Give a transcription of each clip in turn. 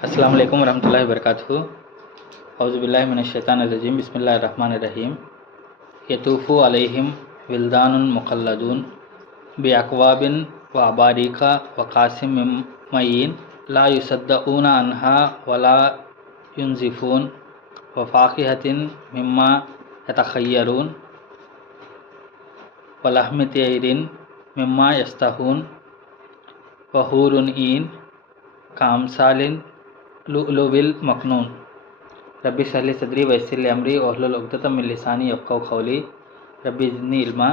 अस्सलाम वालेकुम रहमतुल्लाहि वबरकातुहू। औज़ुबिल्लाहि मिनश्शैतानिर्रजीम। बिस्मिल्लाहिर्रहमानिर्रहीम। यतूफ़ु अलैहिम विल्दानुन मुक़ल्लदून बिअक्वाबिन व अबारीका व कासिम मिन मईन ला युसद्दऊन अन्हा वला युनज़िफ़ून व फ़ाकिहतिन मिम्मा यतख़य्यरून व लहमि तैरिन मिम्मा यश्तहून व हूरुन ईन कामसालिन लुलुबिल मकनून। रब्बि इश्रह ली सदरी वयस्सिर ली अमरी वहलुल उक़दतम मिन लिसानी यफ़क़हू क़ौली। रब्बि ज़िदनी इल्मा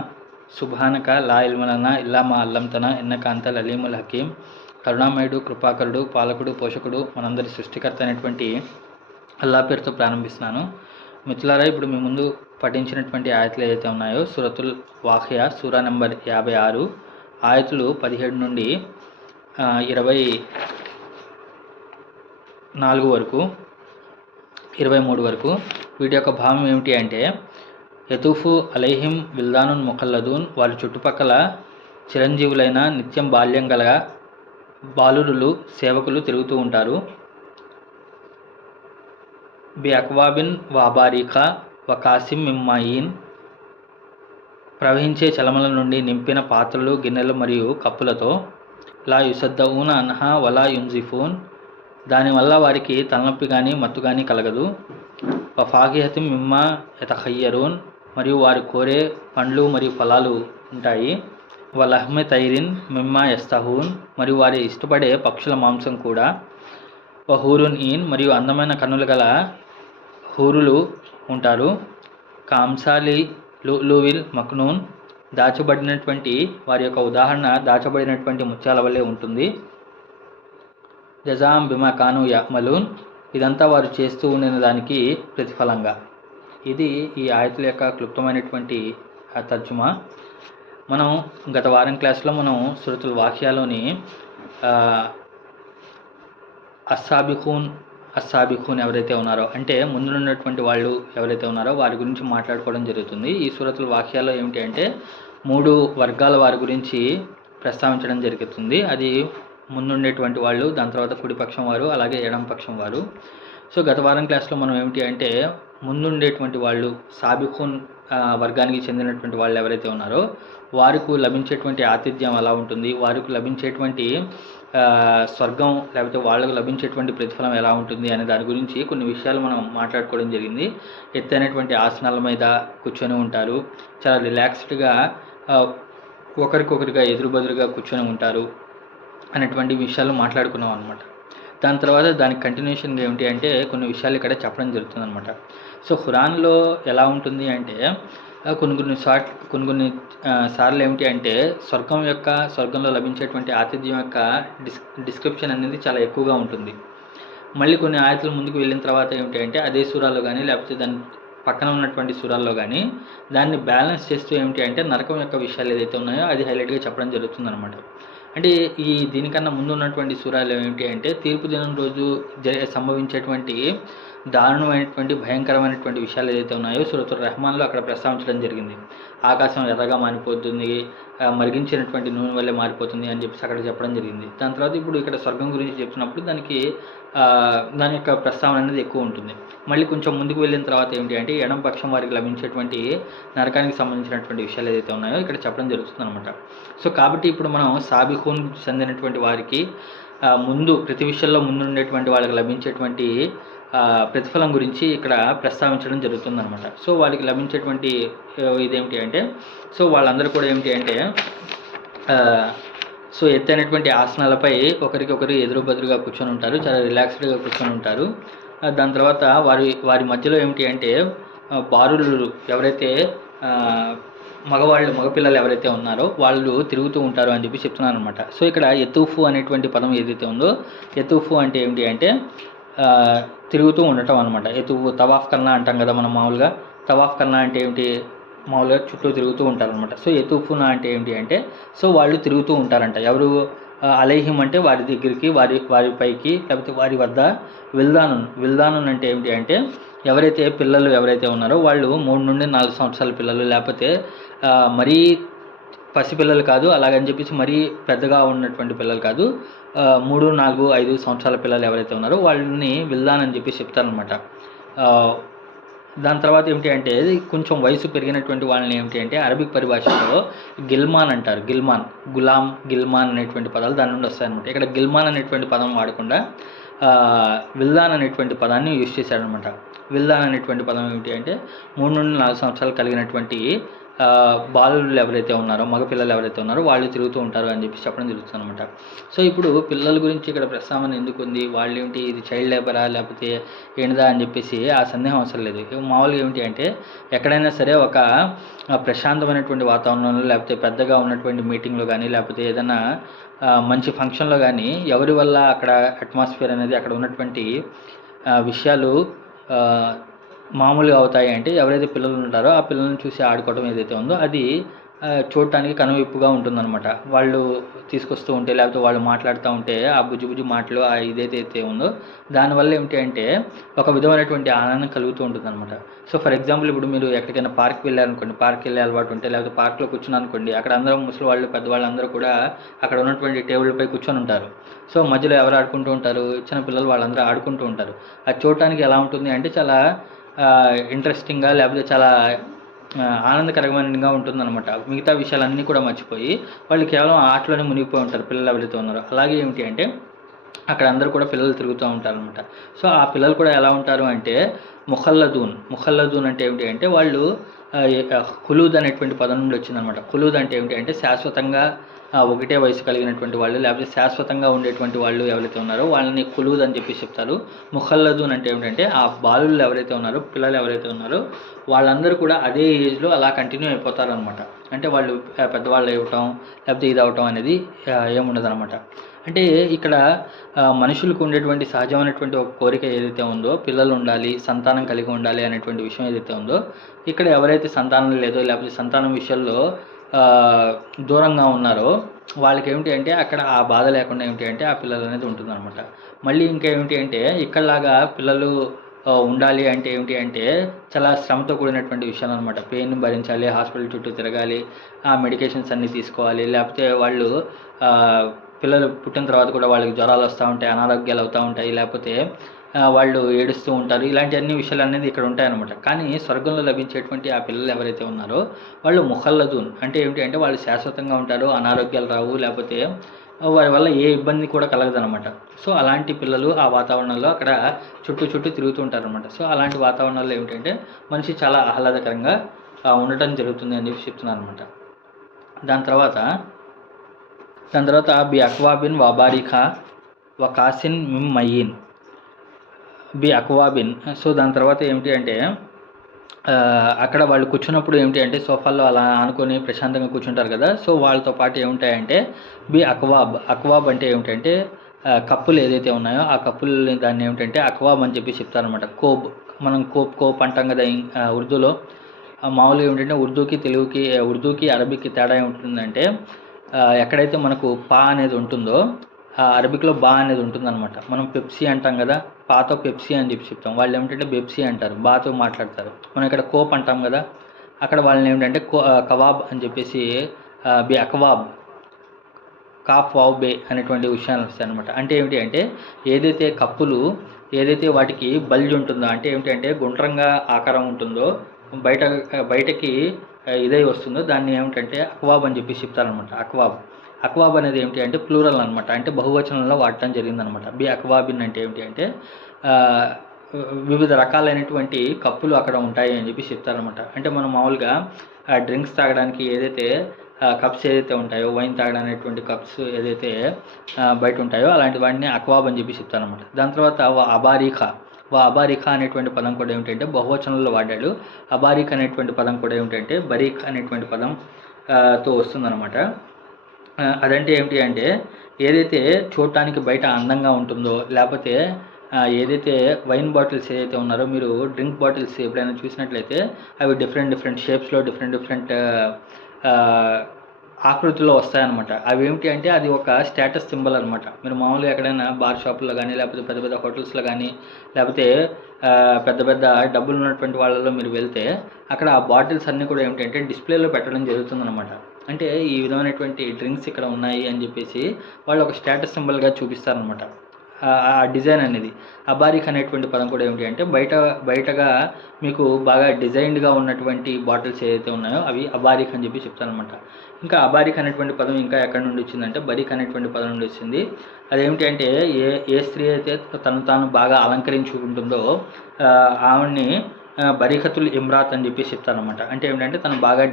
सुब्हानका ला इल्म लना इल्ला मा अल्लमतना इन्नका अंतल अलीमुल हकीम। కరుణామయుడు, కృపాకరుడు, పాలకుడు, పోషకుడు, మనందరి సృష్టికర్త అయినటువంటి అల్లా పేరుతో ప్రారంభిస్తున్నాను. మిత్రులారా, ఇప్పుడు మీ ముందు పఠించినటువంటి ఆయతులు ఏదైతే ఉన్నాయో సూరతుల్ వాఖియా సూరా నెంబర్ 56 ఆయతులు 17 నుండి 24 వరకు 23 వరకు వీటి యొక్క భావం ఏమిటి అంటే, యతూఫు అలైహిం విల్దానున్ ముఖల్లదూన్, వాళ్ళ చుట్టుపక్కల చిరంజీవులైన నిత్యం బాల్యం గల బాలురులు సేవకులు తిరుగుతూ ఉంటారు. బి అక్వాబిన్ వ అబారీకా వ కాసిం మిమ్మాయిన్, ప్రవహించే చలమల నుండి నింపిన పాత్రలు, గిన్నెలు మరియు కప్పులతో. లా యుసద్దఊన అన్హా వలా యున్జిఫూన్, దానివల్ల వారికి తలనొప్పి కానీ మత్తు కానీ కలగదు. వ ఫాకిహతిం మిమ్మా యతఖయ్యరూన్, మరియు వారు కోరే పండ్లు మరియు ఫలాలు ఉంటాయి. వ లహ్మి తైరిన్ మిమ్మా యస్తహూన్, మరియు వారి ఇష్టపడే పక్షుల మాంసం కూడా. వ హూరున్ ఈన్, మరియు అందమైన కన్నులు గల హూరులు ఉంటారు. కాంసాలి లులువిల్ మక్నూన్, దాచబడినటువంటి వారి యొక్క ఉదాహరణ దాచబడినటువంటి ముత్యాల వల్లే ఉంటుంది. జజాం బిమా కాను యఅమలూన్, ఇదంతా వారు చేస్తూ ఉండిన దానికి ప్రతిఫలంగా. ఇది ఈ ఆయతుల యొక్క క్లుప్తమైనటువంటి తర్జుమా. మనం గత వారం క్లాస్లో మనం సూరతుల్ వాఖియాలోని అస్సాబిఖూన్ ఎవరైతే ఉన్నారో, అంటే ముందున్నటువంటి వాళ్ళు ఎవరైతే ఉన్నారో వారి గురించి మాట్లాడుకోవడం జరుగుతుంది. ఈ సూరతుల్ వాఖియాలో ఏమిటి అంటే 3 వర్గాల వారి గురించి ప్రస్తావించడం జరుగుతుంది. అది ముందుండేటువంటి వాళ్ళు, దాని తర్వాత కుడిపక్షం వారు, అలాగే ఎడమ పక్షం వారు. సో గత వారం క్లాస్లో మనం ఏమిటి అంటే ముందుండేటువంటి వాళ్ళు సాబిఖూన్ వర్గానికి చెందినటువంటి వాళ్ళు ఎవరైతే ఉన్నారో వారికి లభించేటువంటి ఆతిథ్యం ఎలా ఉంటుంది, వారికి లభించేటువంటి స్వర్గం లేకపోతే వాళ్ళకు లభించేటువంటి ప్రతిఫలం ఎలా ఉంటుంది అనే దాని గురించి కొన్ని విషయాలు మనం మాట్లాడుకోవడం జరిగింది. ఎత్తైనటువంటి ఆసనాల మీద కూర్చొని ఉంటారు, చాలా రిలాక్స్డ్గా ఒకరికొకరిగా ఎదురుబదురుగా కూర్చొని ఉంటారు అనేటువంటి విషయాలు మాట్లాడుకున్నాం అనమాట. దాని తర్వాత దానికి కంటిన్యూషన్గా ఏమిటి అంటే కొన్ని విషయాలు ఇక్కడ చెప్పడం జరుగుతుంది అనమాట. సో ఖురాన్లో ఎలా ఉంటుంది అంటే కొన్ని సార్లు ఏమిటి అంటే స్వర్గంలో లభించేటువంటి ఆతిథ్యం యొక్క డిస్క్రిప్షన్ అనేది చాలా ఎక్కువగా ఉంటుంది. మళ్ళీ కొన్ని ఆయతులు ముందుకు వెళ్ళిన తర్వాత ఏమిటి అంటే అదే సూరాల్లో కానీ లేకపోతే దాని పక్కన ఉన్నటువంటి సూరాల్లో కానీ దాన్ని బ్యాలెన్స్ చేస్తూ ఏమిటి అంటే నరకం యొక్క విషయాలు ఏదైతే ఉన్నాయో అది హైలైట్గా చెప్పడం జరుగుతుంది అనమాట. అంటే దీనికన్నా ముందు ఉన్నటువంటి సూరాలు ఏమిటి అంటే తీర్పు దినం రోజు సంభవించేటువంటి దారుణమైనటువంటి భయంకరమైనటువంటి విషయాలు ఏదైతే ఉన్నాయో సూరతుర్ రెహమాన్లో అక్కడ ప్రస్తావించడం జరిగింది. ఆకాశం ఎర్రగా మారిపోతుంది, మరిగించినటువంటి నూనె వల్లే మారిపోతుంది అని చెప్పేసి అక్కడ చెప్పడం జరిగింది. దాని తర్వాత ఇప్పుడు ఇక్కడ స్వర్గం గురించి చెప్తున్నప్పుడు దాని యొక్క ప్రస్తావన అనేది ఎక్కువ ఉంటుంది. మళ్ళీ కొంచెం ముందుకు వెళ్ళిన తర్వాత ఏమిటి అంటే ఎడమ పక్షం వారికి లభించేటువంటి నరకానికి సంబంధించినటువంటి విషయాలు ఏదైతే ఉన్నాయో ఇక్కడ చెప్పడం జరుగుతుంది అనమాట. సో కాబట్టి ఇప్పుడు మనం సాబిఖూన్ చెందినటువంటి వారికి ముందు ప్రతి విషయంలో ముందుండేటువంటి వాళ్ళకి లభించేటువంటి ప్రతిఫలం గురించి ఇక్కడ ప్రస్తావించడం జరుగుతుందన్నమాట. సో వాళ్ళకి లభించేటువంటి ఇదేమిటి అంటే సో వాళ్ళందరూ కూడా ఏమిటి అంటే సో ఎత్తైనటువంటి ఆసనాలపై ఒకరికొకరు ఎదురుబదురుగా కూర్చొని ఉంటారు, చాలా రిలాక్స్డ్గా కూర్చొని ఉంటారు. దాని తర్వాత వారి మధ్యలో ఏమిటి అంటే బారులు ఎవరైతే మగపిల్లలు ఎవరైతే ఉన్నారో వాళ్ళు తిరుగుతూ ఉంటారు అని చెప్పి చెప్తున్నాను అనమాట. సో ఇక్కడ యతూఫు అనేటువంటి పదం ఏదైతే ఉందో యతూఫు అంటే ఏమిటి అంటే తిరుగుతూ ఉండటం అనమాట. యతూఫు తవాఫ్ కన్నా అంటాం కదా మనం మామూలుగా. తవాఫ్ కన్నా అంటే ఏమిటి, మామూలుగా చుట్టూ తిరుగుతూ ఉంటారనమాట. సో యతూఫునా అంటే ఏమిటి అంటే సో వాళ్ళు తిరుగుతూ ఉంటారంట. ఎవరు అలైహిం అంటే వారి దగ్గరికి, వారి పైకి లేకపోతే వారి వద్ద. విల్దానున్ అంటే ఏమిటి అంటే ఎవరైతే పిల్లలు ఎవరైతే ఉన్నారో వాళ్ళు 3 నుండి 4 సంవత్సరాల పిల్లలు, లేకపోతే మరీ పసిపిల్లలు కాదు, అలాగని చెప్పేసి మరీ పెద్దగా ఉన్నటువంటి పిల్లలు కాదు. 3, 4, 5 సంవత్సరాల పిల్లలు ఎవరైతే ఉన్నారో వాళ్ళని విల్దాన్ అని చెప్పేసి చెప్తారనమాట. దాని తర్వాత ఏమిటి అంటే కొంచెం వయసు పెరిగినటువంటి వాళ్ళని ఏమిటి అంటే అరబిక్ పరిభాషలో గిల్మాన్ అంటారు. గులాం, గిల్మాన్ అనేటువంటి పదాలు దాని నుండి వస్తాయన్నమాట. ఇక్కడ గిల్మాన్ అనేటువంటి పదం వాడకుండా విల్దాన్ అనేటువంటి పదాన్ని యూజ్ చేశాడనమాట. విల్దాన్ అనేటువంటి పదం ఏమిటి అంటే 3 నుండి 4 సంవత్సరాలు కలిగినటువంటి బాలులు ఎవరైతే ఉన్నారో, మగపిల్లలు ఎవరైతే ఉన్నారో వాళ్ళు తిరుగుతూ ఉంటారు అని చెప్పి చెప్పడం జరుగుతుంది అనమాట. సో ఇప్పుడు పిల్లల గురించి ఇక్కడ ప్రస్తావన ఎందుకు ఉంది, వాళ్ళు ఏమిటి, ఇది చైల్డ్ లేబరా లేకపోతే ఏంటిదా అని చెప్పేసి ఆ సందేహం అవసరం లేదు. మామూలుగా ఏమిటి అంటే ఎక్కడైనా సరే ఒక ప్రశాంతమైనటువంటి వాతావరణంలో లేకపోతే పెద్దగా ఉన్నటువంటి మీటింగ్లో కానీ లేకపోతే ఏదైనా మంచి ఫంక్షన్లో కానీ ఎవరి వల్ల అక్కడ అట్మాస్ఫియర్ అనేది అక్కడ ఉన్నటువంటి విషయాలు మామూలుగా అవుతాయి అంటే ఎవరైతే పిల్లలు ఉంటారో ఆ పిల్లల్ని చూసి ఆడుకోవడం ఏదైతే ఉందో అది చూడటానికి కనువిప్పుగా ఉంటుందన్నమాట. వాళ్ళు తీసుకొస్తూ ఉంటే లేకపోతే వాళ్ళు మాట్లాడుతూ ఉంటే ఆ బుజ్జి మాటలు ఇదైతే ఉందో దానివల్ల ఏమిటి అంటే ఒక విధమైనటువంటి ఆనందం కలుగుతూ ఉంటుందన్నమాట. సో ఫర్ ఎగ్జాంపుల్ ఇప్పుడు మీరు ఎక్కడికైనా పార్క్ వెళ్ళారనుకోండి, పార్క్ వెళ్ళే అలవాటు ఉంటే లేకపోతే పార్క్లో కూర్చుని అనుకోండి, అక్కడ అందరూ ముసలి వాళ్ళు పెద్దవాళ్ళు అందరూ కూడా అక్కడ ఉన్నటువంటి టేబుల్పై కూర్చొని ఉంటారు. సో మధ్యలో ఎవరు ఆడుకుంటూ ఉంటారు, చిన్న పిల్లలు వాళ్ళందరూ ఆడుకుంటూ ఉంటారు. అది చూడటానికి ఎలా ఉంటుంది అంటే చాలా ఇంట్రెస్టింగ్గా లేకపోతే చాలా ఆనందకరమైనగా ఉంటుందన్నమాట. మిగతా విషయాలన్నీ కూడా మర్చిపోయి వాళ్ళు కేవలం ఆటలోనే మునిగిపోయి ఉంటారు పిల్లలు ఎవరైతే ఉన్నారో. అలాగే ఏమిటి అంటే అక్కడ అందరూ కూడా పిల్లలు తిరుగుతూ ఉంటారనమాట. సో ఆ పిల్లలు కూడా ఎలా ఉంటారు అంటే ముఖల్లదూన్ అంటే ఏమిటి అంటే వాళ్ళు ఖులూద్ అనేటువంటి పదం నుండి వచ్చిందనమాట. ఖులూద్ అంటే ఏమిటి అంటే శాశ్వతంగా ఒకటే వయసు కలిగినటువంటి వాళ్ళు లేకపోతే శాశ్వతంగా ఉండేటువంటి వాళ్ళు ఎవరైతే ఉన్నారో వాళ్ళని ఖులూద్ అని చెప్పి చెప్తారు. ముఖల్లదూన్ అంటే ఏమిటంటే ఆ బాలులు ఎవరైతే ఉన్నారో, పిల్లలు ఎవరైతే ఉన్నారో వాళ్ళందరూ కూడా అదే ఏజ్లో అలా కంటిన్యూ అయిపోతారనమాట. అంటే వాళ్ళు పెద్దవాళ్ళు అవ్వటం లేకపోతే ఇది అవటం అనేది ఏముండదు అనమాట. అంటే ఇక్కడ మనుషులకు ఉండేటువంటి సహజమైనటువంటి ఒక కోరిక ఏదైతే ఉందో, పిల్లలు ఉండాలి, సంతానం కలిగి ఉండాలి అనేటువంటి విషయం ఏదైతే ఉందో, ఇక్కడ ఎవరైతే సంతానం లేదో లేకపోతే సంతానం విషయంలో దూరంగా ఉన్నారో వాళ్ళకి ఏమిటి అంటే అక్కడ ఆ బాధ లేకుండా ఏమిటి అంటే ఆ పిల్లలు అనేది ఉంటుందన్నమాట. మళ్ళీ ఇంకా ఏమిటి అంటే ఇక్కడలాగా పిల్లలు ఉండాలి అంటే ఏమిటి అంటే చాలా శ్రమతో కూడినటువంటి విషయాలు అనమాట. పెయిన్ భరించాలి, హాస్పిటల్ చుట్టూ తిరగాలి, ఆ మెడికేషన్స్ అన్నీ తీసుకోవాలి, లేకపోతే వాళ్ళు పిల్లలు పుట్టిన తర్వాత కూడా వాళ్ళకి జ్వరాలు వస్తూ ఉంటాయి, అనారోగ్యాలు అవుతూ ఉంటాయి, లేకపోతే వాళ్ళు ఏడుస్తూ ఉంటారు. ఇలాంటి అన్ని విషయాలు అనేది ఇక్కడ ఉంటాయన్నమాట. కానీ స్వర్గంలో లభించేటువంటి ఆ పిల్లలు ఎవరైతే ఉన్నారో వాళ్ళు ముఖల్లదూన్ అంటే ఏమిటి అంటే వాళ్ళు శాశ్వతంగా ఉంటారు, అనారోగ్యాలు రావు, లేకపోతే వారి వల్ల ఏ ఇబ్బంది కూడా కలగదనమాట. సో అలాంటి పిల్లలు ఆ వాతావరణంలో అక్కడ చుట్టూ తిరుగుతూ ఉంటారనమాట. సో అలాంటి వాతావరణంలో ఏమిటంటే మనిషి చాలా ఆహ్లాదకరంగా ఉండటం జరుగుతుంది అని చెప్పి చెప్తున్నారు అనమాట. దాని తర్వాత బి అక్వాబిన్ వాబారిఖా వకాసిన్ మిమ్ మయీన్ బి అక్వాబిన్. సో దాని తర్వాత ఏమిటి అంటే అక్కడ వాళ్ళు కూర్చున్నప్పుడు ఏమిటి అంటే సోఫాల్లో అలా ఆనుకొని ప్రశాంతంగా కూర్చుంటారు కదా. సో వాళ్ళతో పాటు ఏముంటాయంటే బి అక్వాబ్ అంటే ఏమిటంటే కప్పులు ఏదైతే ఉన్నాయో ఆ కప్పుల్ని దాన్ని ఏమిటంటే అక్వాబ్ అని చెప్పి చెప్తారనమాట. మనం కోప్ అంటాం కదా ఉర్దూలో. మామూలుగా ఏమిటంటే ఉర్దూకి అరబీకి తేడా ఏముంటుందంటే ఎక్కడైతే మనకు పా అనేది ఉంటుందో అరబిక్లో బా అనేది ఉంటుందన్నమాట. మనం పెప్సీ అంటాం కదా, పాతో పెప్సీ అని చెప్పి చెప్తాం. వాళ్ళు ఏమిటంటే బెప్సీ అంటారు, బాతో మాట్లాడతారు. మనం ఇక్కడ కోప్ అంటాం కదా, అక్కడ వాళ్ళని ఏమిటంటే కబాబ్ అని చెప్పేసి బి అక్వాబ్ కాఫ్ వావ్ బే అనేటువంటి విషయాలు వస్తాయి అనమాట. అంటే ఏమిటి అంటే ఏదైతే వాటికి బల్జ్ ఉంటుందో అంటే ఏమిటంటే గుండ్రంగా ఆకారం ఉంటుందో బయటకి ఇదై వస్తుందో దాన్ని ఏమిటంటే అక్వాబ్ అని చెప్పి చెప్తారనమాట. అక్వాబ్ అనేది ఏమిటి అంటే ప్లూరల్ అనమాట, అంటే బహువచనంలో వాడటం జరిగిందనమాట. బి అక్వాబిన్ అంటే ఏమిటి అంటే వివిధ రకాలైనటువంటి కప్పులు అక్కడ ఉంటాయి అని చెప్పి చెప్తారనమాట. అంటే మనం మామూలుగా డ్రింక్స్ తాగడానికి ఏదైతే కప్స్ ఏదైతే ఉంటాయో, వైన్ తాగడానికి కప్స్ ఏదైతే బయట ఉంటాయో అలాంటి వాటిని అక్వాబ్ అని చెప్పి చెప్తారనమాట. దాని తర్వాత అబారిఖా అనేటువంటి పదం కూడా ఏమిటంటే బహువచనంలో వాడాడు. అబారిఖ్ అనేటువంటి పదం కూడా ఏమిటంటే బరీఖ్ అనేటువంటి పదం తో వస్తుందన్నమాట. అదంటే ఏమిటి అంటే ఏదైతే చూడటానికి బయట అందంగా ఉంటుందో, లేకపోతే ఏదైతే వైన్ బాటిల్స్ ఏదైతే ఉన్నారో, మీరు డ్రింక్ బాటిల్స్ ఎప్పుడైనా చూసినట్లయితే అవి డిఫరెంట్ షేప్స్లో డిఫరెంట్ ఆకృతిలో వస్తాయన్నమాట. అవి ఏమిటి అంటే అది ఒక స్టేటస్ సింబల్ అనమాట. మీరు మామూలుగా ఎక్కడైనా బార్ షాపుల్లో కానీ లేకపోతే పెద్ద హోటల్స్లో కానీ లేకపోతే పెద్ద డబ్బులు ఉన్నటువంటి వాళ్ళలో మీరు వెళ్తే అక్కడ ఆ బాటిల్స్ అన్నీ కూడా ఏమిటంటే డిస్ప్లేలో పెట్టడం జరుగుతుందన్నమాట. అంటే ఈ విధమైనటువంటి డ్రింక్స్ ఇక్కడ ఉన్నాయి అని చెప్పేసి వాళ్ళు ఒక స్టేటస్ సింబల్గా చూపిస్తారనమాట. ఆ డిజైన్ అనేది. అబారిక్ అనేటువంటి పదం కూడా ఏమిటి అంటే బయటగా మీకు బాగా డిజైన్డ్గా ఉన్నటువంటి బాటిల్స్ ఏదైతే ఉన్నాయో అవి అబారిక్ అని చెప్పి చెప్తారనమాట. ఇంకా అబారిక్ అనేటువంటి పదం ఇంకా ఎక్కడి నుండి వచ్చిందంటే బరిక్ అనేటువంటి పదం నుండి వచ్చింది. అదేమిటి అంటే ఏ స్త్రీ అయితే తను తాను బాగా అలంకరించుకుంటుందో ఆవిడ్ని బరికతుల్ ఇమ్రాత్ అని చెప్పి చెప్తారనమాట. అంటే ఏమిటంటే తను బాగా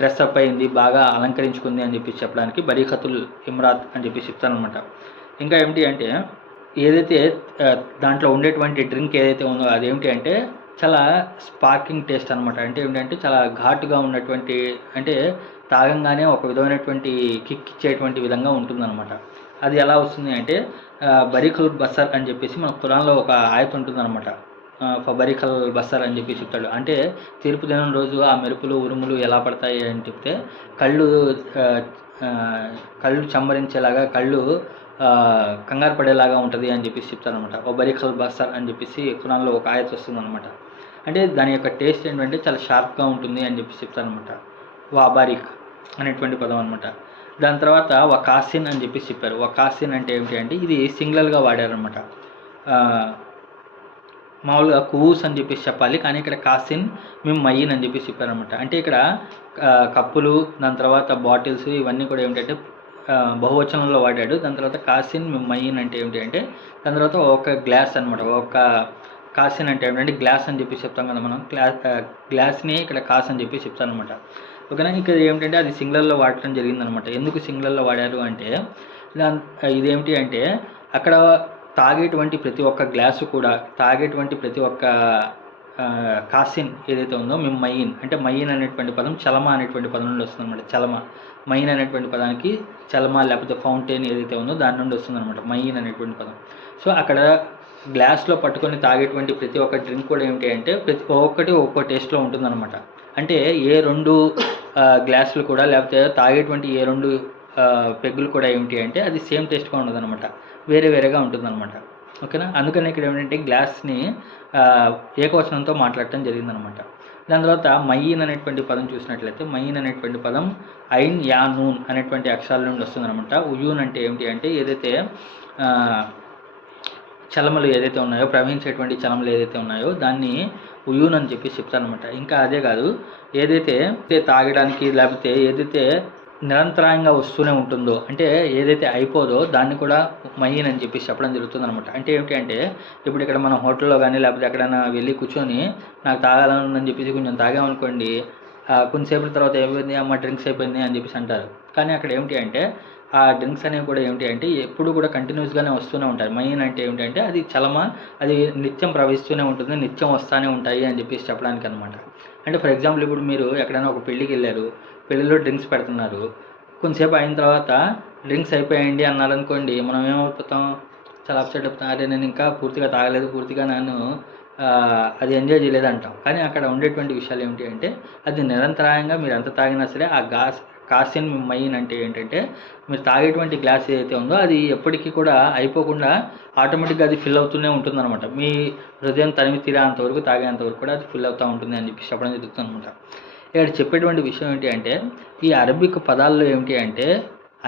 డ్రెస్అప్ అయింది, బాగా అలంకరించుకుంది అని చెప్పి చెప్పడానికి బరికతుల్ ఇమ్రాత్ అని చెప్పి చెప్తారనమాట. ఇంకా ఏమిటి అంటే ఏదైతే దాంట్లో ఉండేటువంటి డ్రింక్ ఏదైతే ఉందో అదేమిటి అంటే చాలా స్పార్కింగ్ టేస్ట్ అనమాట. అంటే ఏమిటంటే చాలా ఘాటుగా ఉన్నటువంటి, అంటే తాగంగానే ఒక విధమైనటువంటి కిక్ ఇచ్చేటువంటి విధంగా ఉంటుందన్నమాట. అది ఎలా వస్తుంది అంటే బరికల్ బసర్ అని చెప్పేసి మన ఖురాన్లో ఒక ఆయత ఉంటుందన్నమాట. బరికల్ బసర్ అని చెప్పి చెప్తాడు. అంటే తీర్పు దినం రోజు ఆ మెరుపులు ఉరుములు ఎలా పడతాయి అని చెప్తే కళ్ళు చమ్మరించేలాగా, కళ్ళు కంగారు పడేలాగా ఉంటుంది అని చెప్పేసి చెప్తారనమాట. బరికల్ బసర్ అని చెప్పేసి ఖురాన్లో ఒక ఆయత వస్తుందన్నమాట. అంటే దాని యొక్క టేస్ట్ ఏంటంటే చాలా షార్ప్గా ఉంటుంది అని చెప్పి చెప్తారనమాట. వాబారిక్ అనేటువంటి పదం అనమాట. దాని తర్వాత వకాసిన్ అని చెప్పేసి చెప్పారు. వకాసిన్ అంటే ఏమిటి అంటే ఇది సింగులర్గా వాడారనమాట. మామూలుగా కూస్ అని చెప్పేసి చెప్పాలి, కానీ ఇక్కడ కాసిన్ మేము మయ్యిన్ అని చెప్పేసి చెప్పారనమాట. అంటే ఇక్కడ కప్పులు, దాని తర్వాత బాటిల్స్ ఇవన్నీ కూడా ఏమిటంటే బహువచనంలో వాడాడు. దాని తర్వాత కాసిన్ మేము మయ్యిన్ అంటే ఏమిటి అంటే దాని తర్వాత ఒక గ్లాస్ అనమాట. ఒక కాసిన్ అంటే ఏమిటంటే గ్లాస్ అని చెప్పి చెప్తాం కదా మనం. గ్లాస్ని ఇక్కడ కాస్ అని చెప్పి చెప్తాను అనమాట. ఓకేనా. ఇక్కడ ఏమిటంటే అది సింగులర్లో వాడటం జరిగిందనమాట. ఎందుకు సింగులర్లో వాడారు అంటే ఇదేమిటి అంటే అక్కడ తాగేటువంటి ప్రతి ఒక్క గ్లాసు కూడా, తాగేటువంటి ప్రతి ఒక్క కాసిన్ ఏదైతే ఉందో మేము మయ్యిన్, అంటే మయ్యిన్ అనేటువంటి పదం చలమా అనేటువంటి పదం నుండి వస్తుంది అనమాట. చలమా, మయ్యిన్ అనేటువంటి పదానికి చలమా లేకపోతే ఫౌంటైన్ ఏదైతే ఉందో దాని నుండి వస్తుంది అనమాట మయ్యిన్ అనేటువంటి పదం. సో అక్కడ గ్లాస్లో పట్టుకొని తాగేటువంటి ప్రతి ఒక్క డ్రింక్ కూడా ఏమిటి అంటే ప్రతి ఒక్కటి ఒక్కో టేస్ట్లో ఉంటుందన్నమాట. అంటే ఏ రెండు గ్లాసులు కూడా లేకపోతే తాగేటువంటి ఏ రెండు పెగ్గులు కూడా ఏమిటి అంటే అది సేమ్ టేస్ట్గా ఉండదన్నమాట, వేరే వేరేగా ఉంటుందన్నమాట. ఓకేనా. అందుకని ఇక్కడ ఏమిటంటే గ్లాస్ని ఏకవచనంతో మాట్లాడటం జరిగిందనమాట. దాని తర్వాత మయ్యిన్ అనేటువంటి పదం చూసినట్లయితే మయ్యిన్ అనేటువంటి పదం ఐన్ యా నూన్ అనేటువంటి అక్షరాల నుండి వస్తుందన్నమాట. ఉయూన్ అంటే ఏమిటి అంటే ఏదైతే చలమలు ఏదైతే ఉన్నాయో, ప్రవహించేటువంటి చలమలు ఏదైతే ఉన్నాయో దాన్ని ఉయూన్ అని చెప్పి చెప్తారనమాట. ఇంకా అదే కాదు, ఏదైతే తాగడానికి లేకపోతే ఏదైతే నిరంతరాయంగా వస్తూనే ఉంటుందో, అంటే ఏదైతే అయిపోదో దాన్ని కూడా మయ్యిన్ అని చెప్పి చెప్పడం జరుగుతుంది అనమాట. అంటే ఏమిటి అంటే ఇప్పుడు ఇక్కడ మనం హోటల్లో కానీ లేకపోతే ఎక్కడైనా వెళ్ళి కూర్చొని నాకు తాగాలని చెప్పేసి కొంచెం తాగామనుకోండి, కొంతసేపటి తర్వాత ఏమైంది, అమ్మ డ్రింక్స్ అయిపోయింది అని చెప్పేసి అంటారు. కానీ అక్కడ ఏమిటి అంటే ఆ డ్రింక్స్ అనేవి కూడా ఏమిటి అంటే ఎప్పుడు కూడా కంటిన్యూస్గానే వస్తూనే ఉంటాయి. మయ్యిన్ అంటే ఏమిటంటే అది చలమ, అది నిత్యం ప్రవహిస్తూనే ఉంటుంది, నిత్యం వస్తూనే ఉంటాయి అని చెప్పేసి చెప్పడానికి అనమాట. అంటే ఫర్ ఎగ్జాంపుల్ ఇప్పుడు మీరు ఎక్కడైనా ఒక పెళ్ళికి వెళ్ళారు, పెళ్ళిలో డ్రింక్స్ పెడుతున్నారు, కొంతసేపు అయిన తర్వాత డ్రింక్స్ అయిపోయాయండి అన్నారు అనుకోండి, మనం ఏమైపోతాం, చాలా అప్సెట్ అవుతాం. అదే నేను ఇంకా పూర్తిగా తాగలేదు, పూర్తిగా నేను అది ఎంజాయ్ చేయలేదు అంటాం. కానీ అక్కడ ఉండేటువంటి విషయాలు ఏమిటి అంటే అది నిరంతరాయంగా మీరు ఎంత తాగినా సరే ఆ కాసిన్ మయ్యిన్ అంటే ఏంటంటే మీరు తాగేటువంటి గ్లాస్ ఏదైతే ఉందో అది ఎప్పటికీ కూడా అయిపోకుండా ఆటోమేటిక్గా అది ఫిల్ అవుతూనే ఉంటుందన్నమాట. మీ హృదయం తనివి తీరేంతవరకు, తాగేంతవరకు కూడా అది ఫిల్ అవుతూ ఉంటుంది అని చెప్పి చెప్పడం జరుగుతుంది అనమాట. ఇక్కడ చెప్పేటువంటి విషయం ఏంటి అంటే ఈ అరబిక్ పదాల్లో ఏమిటి అంటే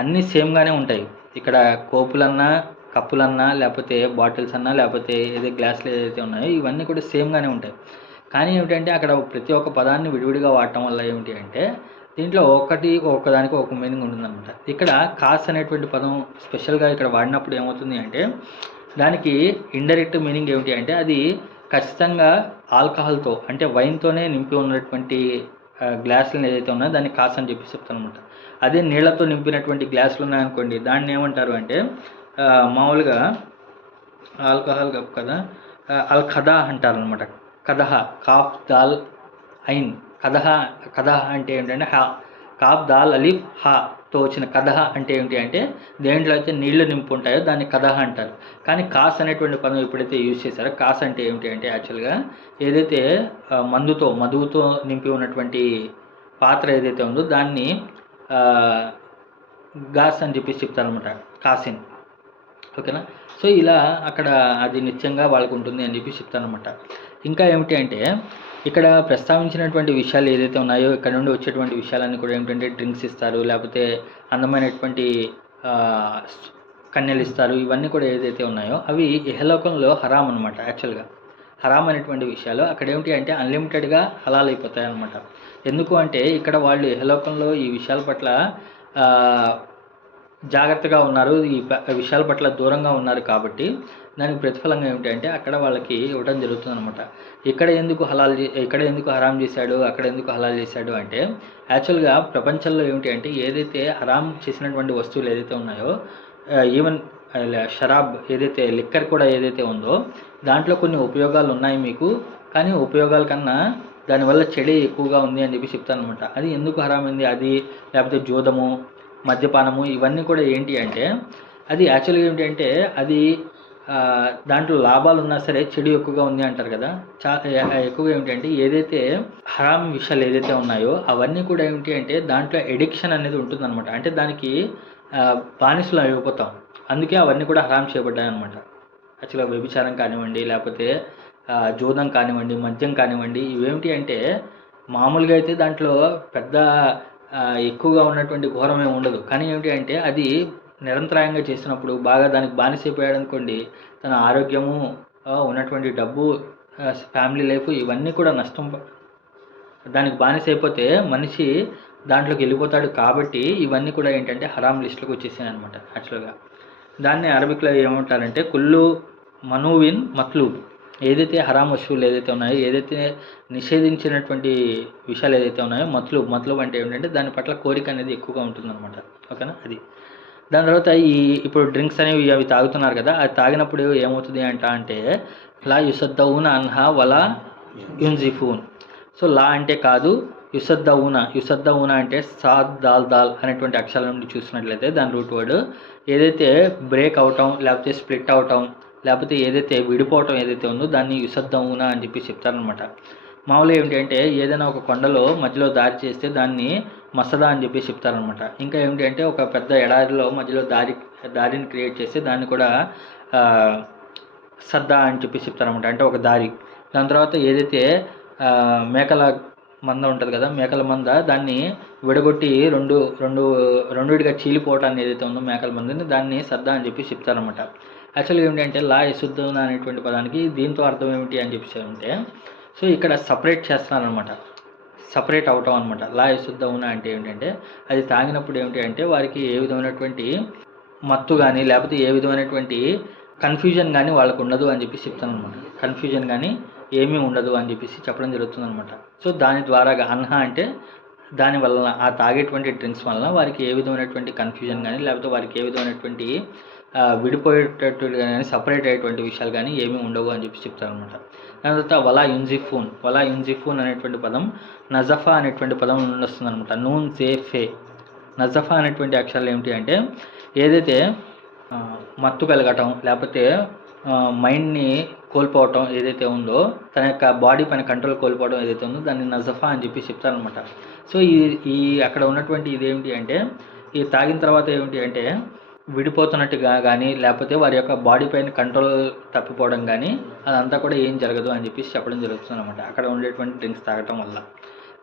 అన్నీ సేమ్గానే ఉంటాయి. ఇక్కడ కోపులన్నా, కప్పులన్నా, లేకపోతే బాటిల్స్ అన్నా, లేకపోతే ఏదైతే గ్లాసులు ఏదైతే ఉన్నాయో ఇవన్నీ కూడా సేమ్గానే ఉంటాయి. కానీ ఏమిటంటే అక్కడ ప్రతి ఒక్క పదాన్ని విడివిడిగా వాడటం వల్ల ఏమిటి అంటే దీంట్లో ఒక్కదానికి ఒక మీనింగ్ ఉంటుందన్నమాట. ఇక్కడ కాస్ అనేటువంటి పదం స్పెషల్గా ఇక్కడ వాడినప్పుడు ఏమవుతుంది అంటే దానికి ఇండైరెక్ట్ మీనింగ్ ఏమిటి అంటే అది ఖచ్చితంగా ఆల్కహాల్తో, అంటే వైన్తోనే నింపి ఉన్నటువంటి గ్లాసులను ఏదైతే ఉన్నాయో దాన్ని కాస్ అని చెప్పి చెప్తాను అనమాట. అదే నీళ్లతో నింపినటువంటి గ్లాసులు ఉన్నాయనుకోండి దాన్ని ఏమంటారు అంటే మామూలుగా ఆల్కహాల్ కదా, అల్ ఖదా అంటారు అనమాట. కదహ, కాఫ్ దాల్ ఐన్, కదహ అంటే ఏంటంటే హా, కాఫ్ దాల్ అలీఫ్ హాతో వచ్చిన కదహ అంటే ఏమిటి అంటే దేంట్లో అయితే నీళ్లు నింపు ఉంటాయో దాన్ని కదహ అంటారు. కానీ కాస్ అనేటువంటి పదం ఎప్పుడైతే యూజ్ చేశారో కాస్ అంటే ఏమిటి అంటే యాక్చువల్గా ఏదైతే మధువుతో నింపి ఉన్నటువంటి పాత్ర ఏదైతే ఉందో దాన్ని గాస్ అని చెప్పేసి చెప్తారనమాట, కాసిన్. ఓకేనా. సో ఇలా అక్కడ అది నిత్యంగా వాళ్ళకు ఉంటుంది అని చెప్పి చెప్తారనమాట. ఇంకా ఏమిటి అంటే ఇక్కడ ప్రస్తావించినటువంటి విషయాలు ఏదైతే ఉన్నాయో ఇక్కడ నుండి వచ్చేటువంటి విషయాలన్నీ కూడా ఏమిటంటే డ్రింక్స్ ఇస్తారు, లేకపోతే అందమైనటువంటి కన్యలు ఇస్తారు. ఇవన్నీ కూడా ఏదైతే ఉన్నాయో అవి ఇహలోకంలో హరాం అనమాట. యాక్చువల్గా హరాం అనేటువంటి విషయాలు అక్కడ ఏమిటి అంటే అన్లిమిటెడ్గా హలాల్ అయిపోతాయి అనమాట. ఎందుకు అంటే ఇక్కడ వాళ్ళు ఇహలోకంలో ఈ విషయాల పట్ల జాగ్రత్తగా ఉన్నారు, ఈ విషయాల పట్ల దూరంగా ఉన్నారు కాబట్టి దానికి ప్రతిఫలంగా ఏమిటి అంటే అక్కడ వాళ్ళకి ఇవ్వడం జరుగుతుంది అనమాట. ఇక్కడ ఎందుకు హరాం చేశాడు, అక్కడ ఎందుకు హలాల్ చేశాడు అంటే యాక్చువల్గా ప్రపంచంలో ఏమిటి అంటే ఏదైతే హరాం చేసినటువంటి వస్తువులు ఏదైతే ఉన్నాయో, ఈవెన్ షరాబ్ ఏదైతే లిక్కర్ కూడా ఏదైతే ఉందో దాంట్లో కొన్ని ఉపయోగాలు ఉన్నాయి మీకు, కానీ ఉపయోగాల కన్నా దానివల్ల చెడే ఎక్కువగా ఉంది అని చెప్పి చెప్తాను అనమాట. అది ఎందుకు హరామైంది, అది లేకపోతే జూదము, మద్యపానము ఇవన్నీ కూడా ఏంటి అంటే అది యాక్చువల్గా ఏంటి అంటే అది దాంట్లో లాభాలు ఉన్నా సరే చెడు ఎక్కువగా ఉంది అంటారు కదా. ఎక్కువగా ఏమిటంటే ఏదైతే హరాం విషయాలు ఏదైతే ఉన్నాయో అవన్నీ కూడా ఏమిటి అంటే దాంట్లో ఎడిక్షన్ అనేది ఉంటుందన్నమాట. అంటే దానికి బానిసలు అయిపోతాం, అందుకే అవన్నీ కూడా హరాం చేయబడ్డాయి అనమాట. యాక్చువల్గా వ్యభిచారం కానివ్వండి, లేకపోతే జూదం కానివ్వండి, మద్యం కానివ్వండి, ఇవేమిటి అంటే మామూలుగా అయితే దాంట్లో పెద్ద ఎక్కువగా ఉన్నటువంటి ఘోరం ఏమి ఉండదు, కానీ ఏమిటి అంటే అది నిరంతరాయంగా చేసినప్పుడు బాగా దానికి బానిసైపోయాడు అనుకోండి, తన ఆరోగ్యము, ఉన్నటువంటి డబ్బు, ఫ్యామిలీ లైఫ్ ఇవన్నీ కూడా నష్టం. దానికి బానిసైపోతే మనిషి దాంట్లోకి వెళ్ళిపోతాడు. కాబట్టి ఇవన్నీ కూడా ఏంటంటే హరాం లిస్టులోకి వచ్చేసాయి అనమాట. యాక్చువల్గా దాన్ని అరబిక్లో ఏమంటారంటే కుల్లు మనూవిన్ మత్లూబ్. ఏదైతే హరాం వస్తువులు ఏదైతే ఉన్నాయో, ఏదైతే నిషేధించినటువంటి విషయాలు ఏదైతే ఉన్నాయో మత్లూబ్ అంటే ఏంటంటే దాని పట్ల కోరిక అనేది ఎక్కువగా ఉంటుందన్నమాట. ఓకేనా. అది దాని తర్వాత ఇప్పుడు డ్రింక్స్ అనేవి అవి తాగుతున్నారు కదా, అది తాగినప్పుడు ఏమవుతుంది అంటే లా యుసద్దౌన అన్హా వలా యున్జిఫూన్. సో లా అంటే కాదు, యుసద్దౌన అంటే సాద్ దాల్ అనేటువంటి అక్షరాల నుండి చూసినట్లయితే దాని రూట్ వర్డ్ ఏదైతే బ్రేక్ అవటం, లేకపోతే స్ప్లిట్ అవటం, లేకపోతే ఏదైతే విడిపోవటం ఏదైతే ఉందో దాన్ని యుసద్దౌన అని చెప్పి చెప్తారనమాట. మామూలుగా ఏమిటంటే ఏదైనా ఒక కొండలో మధ్యలో దారి చేస్తే దాన్ని మసదా అని చెప్పి చెప్తారనమాట. ఇంకా ఏమిటి అంటే ఒక పెద్ద ఎడారిలో మధ్యలో దారిని క్రియేట్ చేస్తే దాన్ని కూడా సద్దా అని చెప్పి చెప్తారనమాట, అంటే ఒక దారి. దాని తర్వాత ఏదైతే మేకల మంద ఉంటుంది కదా, మేకల మంద దాన్ని విడగొట్టి రెండుగా చీలిపోవటాన్ని ఏదైతే ఉందో మేకల మందని దాన్ని సద్దా అని చెప్పి చెప్తారనమాట. యాక్చువల్గా ఏమిటంటే లా యశుద్ధం అనేటువంటి పదానికి దీంతో అర్థం ఏమిటి అని చెప్పి అంటే సో ఇక్కడ సపరేట్ చేస్తున్నారనమాట, సపరేట్ అవటం అనమాట. లా యశుద్ధం అంటే ఏమిటంటే అది తాగినప్పుడు ఏమిటి అంటే వారికి ఏ విధమైనటువంటి మత్తు కానీ లేకపోతే ఏ విధమైనటువంటి కన్ఫ్యూజన్ కానీ వాళ్ళకు ఉండదు అని చెప్పి చెప్తాను అనమాట. కన్ఫ్యూజన్ కానీ ఏమీ ఉండదు అని చెప్పేసి చెప్పడం జరుగుతుంది అనమాట. సో దాని ద్వారా అన్హా అంటే దాని వలన ఆ తాగేటువంటి డ్రింక్స్ వలన వారికి ఏ విధమైనటువంటి కన్ఫ్యూజన్ కానీ లేకపోతే వారికి ఏ విధమైనటువంటి విడిపోయేటట్టు కానీ సపరేట్ అయ్యేటువంటి విషయాలు కానీ ఏమీ ఉండవు అని చెప్పి చెప్తారనమాట. దాని తర్వాత వలా యున్జిఫూన్ అనేటువంటి పదం నజఫా అనేటువంటి పదం నుండి వస్తుంది అనమాట. నూన్ జే ఫే. నజఫా అనేటువంటి అక్షరాలు ఏమిటి అంటే ఏదైతే మత్తు కలగటం లేకపోతే మైండ్ని కోల్పోవటం ఏదైతే ఉందో, తన యొక్క బాడీ పైన కంట్రోల్ కోల్పోవడం ఏదైతే ఉందో దాన్ని నజఫా అని చెప్పి చెప్తారనమాట. సో ఈ అక్కడ ఉన్నటువంటి ఇదేమిటి అంటే ఈ తాగిన తర్వాత ఏమిటి అంటే విడిపోతున్నట్టుగా కానీ లేకపోతే వారి యొక్క బాడీ పైన కంట్రోల్ తప్పిపోవడం కానీ అదంతా కూడా ఏం జరగదు అని చెప్పేసి చెప్పడం జరుగుతుంది అనమాట అక్కడ ఉండేటువంటి డ్రింక్స్ తాగటం వల్ల.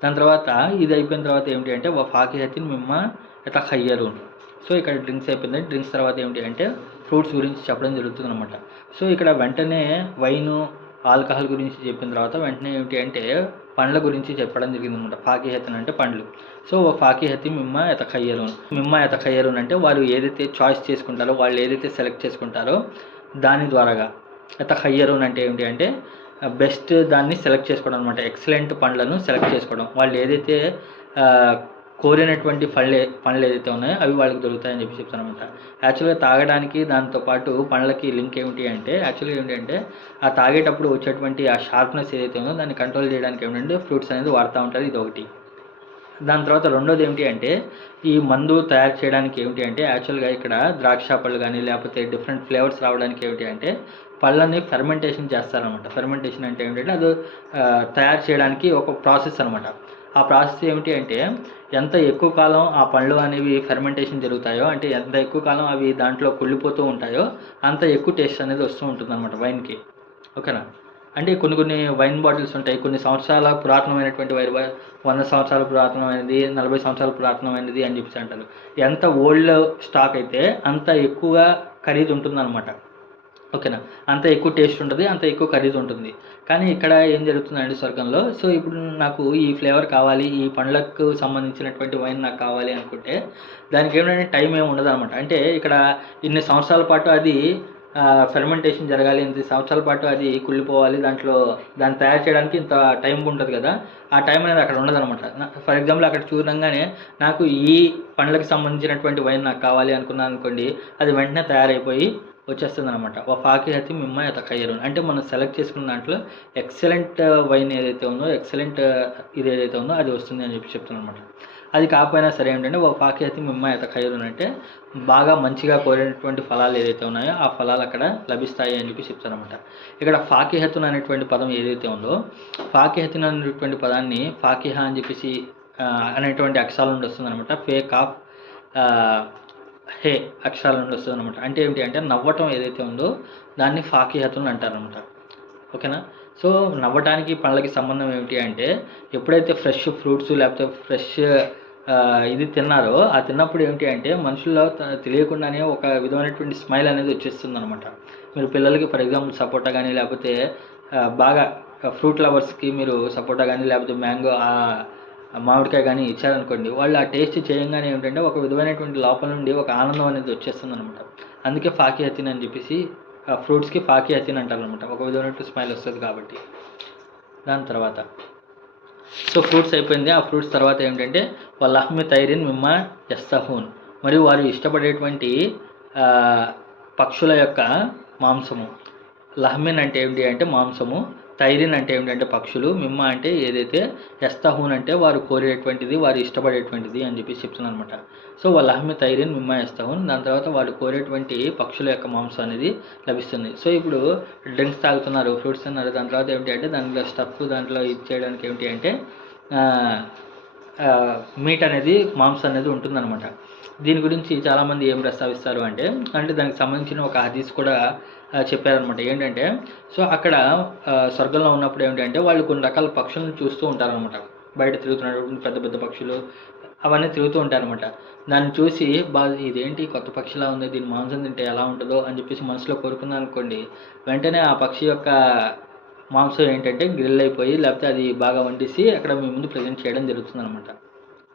దాని తర్వాత ఇది అయిపోయిన తర్వాత ఏమిటి అంటే ఫాకిహతిన్ మిమ్మ యతఖయ్యరూన్. సో ఇక్కడ డ్రింక్స్ అయిపోయింది. డ్రింక్స్ తర్వాత ఏమిటి అంటే ఫ్రూట్స్ గురించి చెప్పడం జరుగుతుంది అనమాట. సో ఇక్కడ వెంటనే వైను ఆల్కహాల్ గురించి చెప్పిన తర్వాత వెంటనే ఏమిటి అంటే పండ్ల గురించి చెప్పడం జరిగింది అనమాట. ఫాకిహతిన్ అంటే పండ్లు. సో ఫాకిహతి మిమ్మ యతఖయ్యరూన్ అంటే వారు ఏదైతే చాయిస్ చేసుకుంటారో, వాళ్ళు ఏదైతే సెలెక్ట్ చేసుకుంటారో దాని ద్వారాగా. యతఖయ్యరూన్ అంటే ఏమిటి అంటే బెస్ట్ దాన్ని సెలెక్ట్ చేసుకోవడం అనమాట. ఎక్సలెంట్ పండ్లను సెలెక్ట్ చేసుకోవడం. వాళ్ళు ఏదైతే కోరినటువంటి పండ్లు ఏదైతే ఉన్నాయో అవి వాళ్ళకి దొరుకుతాయని చెప్పి చెప్తాను అనమాట. యాక్చువల్గా తాగడానికి దాంతోపాటు పండ్లకి లింక్ ఏమిటి అంటే యాక్చువల్గా ఏంటంటే ఆ తాగేటప్పుడు వచ్చేటువంటి ఆ షార్ప్నెస్ ఏదైతే ఉందో దాన్ని కంట్రోల్ చేయడానికి ఏమిటంటే ఫ్రూట్స్ అనేది వాడుతూ ఉంటారు. ఇది ఒకటి. దాని తర్వాత రెండోది ఏమిటి అంటే ఈ మందు తయారు చేయడానికి ఏమిటి అంటే యాక్చువల్గా ఇక్కడ ద్రాక్ష పళ్ళు కానీ లేకపోతే డిఫరెంట్ ఫ్లేవర్స్ రావడానికి ఏమిటి అంటే పళ్ళని ఫెర్మెంటేషన్ చేస్తారనమాట. ఫెర్మెంటేషన్ అంటే ఏమిటంటే అది తయారు చేయడానికి ఒక ప్రాసెస్ అనమాట. ఆ ప్రాసెస్ ఏమిటి అంటే ఎంత ఎక్కువ కాలం ఆ పళ్ళు అనేవి ఫెర్మెంటేషన్ జరుగుతాయో, అంటే ఎంత ఎక్కువ కాలం అవి దాంట్లో కుళ్ళిపోతూ ఉంటాయో అంత ఎక్కువ టేస్ట్ అనేది వస్తూ ఉంటుంది అనమాట వైన్కి. ఓకేనా. అంటే కొన్ని కొన్ని వైన్ బాటిల్స్ ఉంటాయి, కొన్ని సంవత్సరాల పురాతనమైనటువంటి 100 సంవత్సరాల పురాతనమైనది, 40 సంవత్సరాల పురాతనమైనది అని చెప్పేసి అంటారు. ఎంత ఓల్డ్ స్టాక్ అయితే అంత ఎక్కువగా ఖరీదు ఉంటుందన్నమాట. ఓకేనా, అంత ఎక్కువ టేస్ట్ ఉంటుంది, అంత ఎక్కువ ఖరీదు ఉంటుంది. కానీ ఇక్కడ ఏం జరుగుతుందండి స్వర్గంలో, సో ఇప్పుడు నాకు ఈ ఫ్లేవర్ కావాలి, ఈ పండ్లకు సంబంధించినటువంటి వైన్ నాకు కావాలి అనుకుంటే దానికి ఏమిటంటే టైం ఏమి ఉండదు అనమాట. అంటే ఇక్కడ ఇన్ని సంవత్సరాల పాటు అది ఫెర్మెంటేషన్ జరగాలి, ఇంత సంవత్సరాల పాటు అది కుళ్ళిపోవాలి, దాన్ని తయారు చేయడానికి ఇంత టైం ఉంటుంది కదా, ఆ టైం అనేది అక్కడ ఉండదన్నమాట. ఫర్ ఎగ్జాంపుల్ అక్కడ చూడంగానే నాకు ఈ పండ్లకు సంబంధించినటువంటి వైన్ నాకు కావాలి అనుకున్నాను అనుకోండి, అది వెంటనే తయారైపోయి వచ్చేస్తుంది అనమాట. ఫాకిహతి మిమ్మ యతఖయ్యరున్ అంటే మనం సెలెక్ట్ చేసుకున్న దాంట్లో ఎక్సలెంట్ వైన్ ఏదైతే ఉందో, ఎక్సలెంట్ ఇది ఏదైతే ఉందో అది వస్తుంది అని చెప్పి చెప్తున్నాను అనమాట. అది కాకపోయినా సరే ఏంటంటే ఫాకిహతి మిమ్మ యతఖయ్యరున్ అంటే బాగా మంచిగా కోరినటువంటి ఫలాలు ఏదైతే ఉన్నాయో ఆ ఫలాలు అక్కడ లభిస్తాయి అని చెప్పి చెప్తారనమాట. ఇక్కడ ఫాకిహతున్ అనేటువంటి పదం ఏదైతే ఉందో, ఫాకిహతున్ అనేటువంటి పదాన్ని ఫాకిహ అని చెప్పేసి అనేటువంటి అక్షరాల నుండి వస్తుంది అనమాట. కాఫ్ హే అక్షరాల నుండి వస్తుంది అనమాట. అంటే ఏమిటి అంటే నవ్వటం ఏదైతే ఉందో దాన్ని ఫాకిహతున్ అంటారనమాట. ఓకేనా, సో నవ్వటానికి పళ్ళకి సంబంధం ఏమిటి అంటే ఎప్పుడైతే ఫ్రెష్ ఫ్రూట్స్ లేకపోతే ఫ్రెష్ ఇది తిన్నారో ఆ తిన్నప్పుడు ఏమిటి అంటే మనుషుల్లో తెలియకుండానే ఒక విధమైనటువంటి స్మైల్ అనేది వచ్చేస్తుంది అనమాట. మీరు పిల్లలకి ఫర్ ఎగ్జాంపుల్ సపోటా కానీ లేకపోతే బాగా ఫ్రూట్ లవర్స్కి మీరు సపోటా కానీ లేకపోతే మ్యాంగో మామిడికాయ కానీ ఇచ్చారనుకోండి, వాళ్ళు ఆ టేస్ట్ చేయంగానే ఏమిటంటే ఒక విధమైనటువంటి లోపల నుండి ఒక ఆనందం అనేది వచ్చేస్తుంది అనమాట. అందుకే ఫాకిహతిన్ అని చెప్పేసి ఫ్రూట్స్కి ఫాకిహతిన్ అంటారు అనమాట, ఒక విధమైనటువంటి స్మైల్ వస్తుంది కాబట్టి. దాని తర్వాత సో ఫ్రూట్స్ అయిపోయింది. ఆ ఫ్రూట్స్ తర్వాత ఏమిటంటే వల్లహ్మి తైరిన్ మిమ్మ యస్తహూన్ మరియు వారు ఇష్టపడేటువంటి పక్షుల యొక్క మాంసము. లహ్మిన్ అంటే ఏమిటి అంటే మాంసము, తైరిన్ అంటే ఏమిటంటే పక్షులు, మిమ్మ అంటే ఏదైతే, యస్తహూన్ అంటే వారు కోరేటువంటిది, వారు ఇష్టపడేటువంటిది అని చెప్పి చెప్తున్నాను అనమాట. సో వల్లహ్మి తైరిన్ మిమ్మ యస్తహూన్, దాని తర్వాత వారు కోరేటువంటి పక్షుల యొక్క మాంసం అనేది లభిస్తుంది. సో ఇప్పుడు డ్రింక్స్ తాగుతున్నారు, ఫ్రూట్స్ తిన్నారు, దాని తర్వాత ఏమిటి అంటే దాంట్లో స్టఫ్ దాంట్లో ఇచ్చేయడానికి ఏమిటి అంటే మీట్ అనేది, మాంసం అనేది ఉంటుందన్నమాట. దీని గురించి చాలామంది ఏం ప్రస్తావిస్తారు అంటే దానికి సంబంధించిన ఒక హదీస్ కూడా చెప్పారనమాట. ఏంటంటే సో అక్కడ స్వర్గంలో ఉన్నప్పుడు ఏమిటంటే వాళ్ళు కొన్ని రకాల పక్షులను చూస్తూ ఉంటారనమాట. బయట తిరుగుతున్నటువంటి పెద్ద పెద్ద పక్షులు అవన్నీ తిరుగుతూ ఉంటారనమాట. దాన్ని చూసి ఇదేంటి కొత్త పక్షిలా ఉంది, దీని మాంసం తింటే ఎలా ఉంటుందో అని చెప్పేసి మనసులో కోరుకున్నాను అనుకోండి, వెంటనే ఆ పక్షి యొక్క మాంసం ఏంటంటే గ్రిల్ అయిపోయి లేకపోతే అది బాగా వండేసి అక్కడ మీ ముందు ప్రజెంట్ చేయడం జరుగుతుంది అనమాట.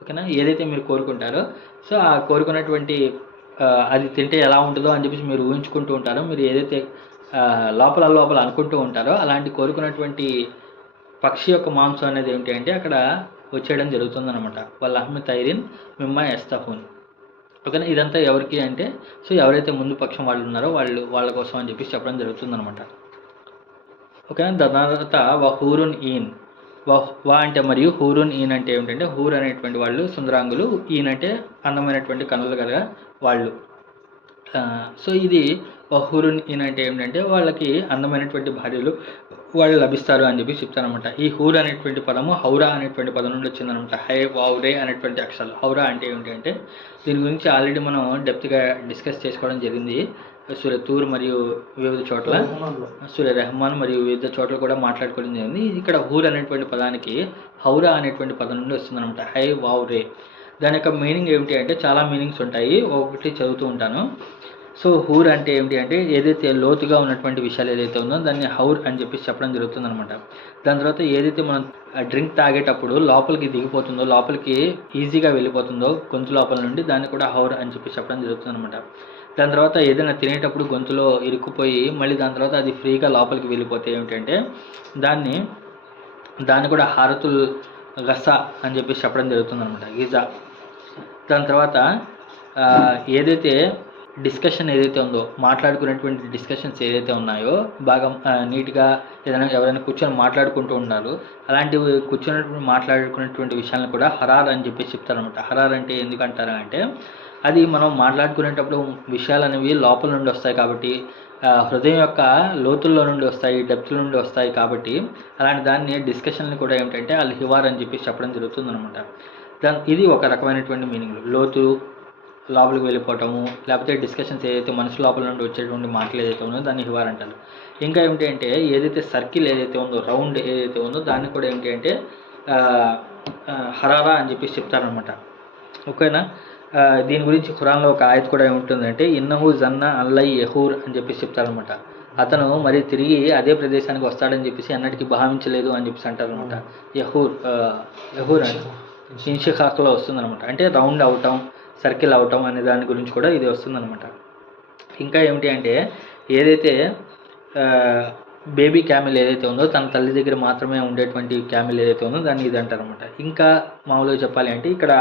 ఓకేనా, ఏదైతే మీరు కోరుకుంటారో సో ఆ కోరుకున్నటువంటి అది తింటే ఎలా ఉంటుందో అని చెప్పేసి మీరు ఊహించుకుంటూ ఉంటారో, మీరు ఏదైతే లోపల అనుకుంటూ ఉంటారో అలాంటి కోరుకున్నటువంటి పక్షి యొక్క మాంసం అనేది ఏమిటి అంటే అక్కడ వచ్చేయడం జరుగుతుందన్నమాట. వల్లహ్మి తైరిన్ మిమ్మ యస్తహూన్. ఓకేనా, ఇదంతా ఎవరికి అంటే సో ఎవరైతే ముందు పక్షం వాళ్ళు ఉన్నారో వాళ్ళ కోసం అని చెప్పేసి చెప్పడం జరుగుతుందన్నమాట. ఓకేనా, దాని తర్వాత వహూరున్ ఈన్. వా అంటే మరియు, హూరున్ ఈన్ అంటే ఏమిటంటే హూర్ అనేటువంటి వాళ్ళు సుందరాంగులు, ఈన్ అంటే అందమైనటువంటి కనులు గల వాళ్ళు. సో ఇది వహూరున్ ఈన్ అంటే ఏమిటంటే వాళ్ళకి అందమైనటువంటి భార్యలు వాళ్ళు లభిస్తారు అని చెప్పి చెప్తారనమాట. ఈ హూర్ అనేటువంటి పదము హౌరా అనేటువంటి పదం నుండి వచ్చిందనమాట. హై వావురే అనేటువంటి అక్షరాలు. హౌరా అంటే ఏమిటి అంటే దీని గురించి ఆల్రెడీ మనం డెప్త్గా డిస్కస్ చేసుకోవడం జరిగింది. సూర్య తూర్ మరియు వివిధ చోట్ల, సూర్య రెహమాన్ మరియు వివిధ చోట్ల కూడా మాట్లాడుకోవడం జరిగింది. ఇక్కడ హూర్ అనేటువంటి పదానికి హౌరా అనేటువంటి పదం నుండి వస్తుందన్నమాట. హై వావురే. దాని యొక్క మీనింగ్ ఏమిటి అంటే చాలా మీనింగ్స్ ఉంటాయి, ఒకటి చదువుతూ ఉంటాను. సో హూర్ అంటే ఏమిటి అంటే ఏదైతే లోతుగా ఉన్నటువంటి విషయాలు ఏదైతే ఉందో దాన్ని హౌర్ అని చెప్పేసి చెప్పడం జరుగుతుంది అనమాట. దాని తర్వాత ఏదైతే మనం డ్రింక్ తాగేటప్పుడు లోపలికి దిగిపోతుందో, లోపలికి ఈజీగా వెళ్ళిపోతుందో గొంతు లోపల నుండి, దాన్ని కూడా హౌర్ అని చెప్పి చెప్పడం జరుగుతుంది అనమాట. దాని తర్వాత ఏదైనా తినేటప్పుడు గొంతులో ఇరుక్కుపోయి మళ్ళీ దాని తర్వాత అది ఫ్రీగా లోపలికి వెళ్ళిపోతే ఏమిటంటే దాన్ని కూడా హారతుల్ గసా అని చెప్పేసి చెప్పడం జరుగుతుంది అనమాట, గిజా. దాని తర్వాత ఏదైతే డిస్కషన్ ఏదైతే ఉందో, మాట్లాడుకునేటువంటి డిస్కషన్స్ ఏదైతే ఉన్నాయో బాగా నీట్గా ఏదైనా ఎవరైనా కూర్చొని మాట్లాడుకుంటూ ఉన్నారు, అలాంటివి కూర్చొని మాట్లాడుకునేటువంటి విషయాలను కూడా హరార్ అని చెప్పేసి చెప్తారనమాట. హరార్ అంటే ఎందుకంటారా అంటే అది మనం మాట్లాడుకునేటప్పుడు విషయాలు అనేవి లోపల నుండి వస్తాయి కాబట్టి, హృదయం యొక్క లోతుల్లో నుండి వస్తాయి, డెప్త్ నుండి వస్తాయి కాబట్టి అలాంటి దాన్ని డిస్కషన్ని కూడా ఏమిటంటే అల్ హివార్ అని చెప్పేసి చెప్పడం జరుగుతుంది అనమాట. ఇది ఒక రకమైనటువంటి మీనింగ్. లోతు, లోపలికి వెళ్ళిపోవటము, లేకపోతే డిస్కషన్స్ ఏదైతే మనసు లోపల నుండి వచ్చేటువంటి మాటలు ఏదైతే ఉందో దాన్ని హివార్ అంటారు. ఇంకా ఏమిటి అంటే ఏదైతే సర్కిల్ ఏదైతే ఉందో, రౌండ్ ఏదైతే ఉందో దాన్ని కూడా ఏమిటి అంటే హరారా అని చెప్పేసి చెప్తారనమాట. ఓకేనా. దీని గురించి ఖురాన్లో ఒక ఆయత్ కూడా ఏముంటుందంటే ఇన్నహు జన్నా అల్లై యహూర్ అని చెప్పేసి చెప్తారనమాట. అతను మరి తిరిగి అదే ప్రదేశానికి వస్తాడని చెప్పేసి అన్నటికీ భావించలేదు అని చెప్పేసి అంటారనమాట. యహూర్ అని ఇన్షిఖాక్లో వస్తుందనమాట. అంటే రౌండ్ అవటం, సర్కిల్ అవటం అనే దాని గురించి కూడా ఇది వస్తుందనమాట. ఇంకా ఏమిటి అంటే ఏదైతే బేబీ క్యామిల్ ఏదైతే ఉందో తన తల్లి దగ్గర మాత్రమే ఉండేటువంటి క్యామిల్ ఏదైతే ఉందో దాన్ని ఇది అంటారనమాట. ఇంకా మామూలుగా చెప్పాలి అంటే ఇక్కడ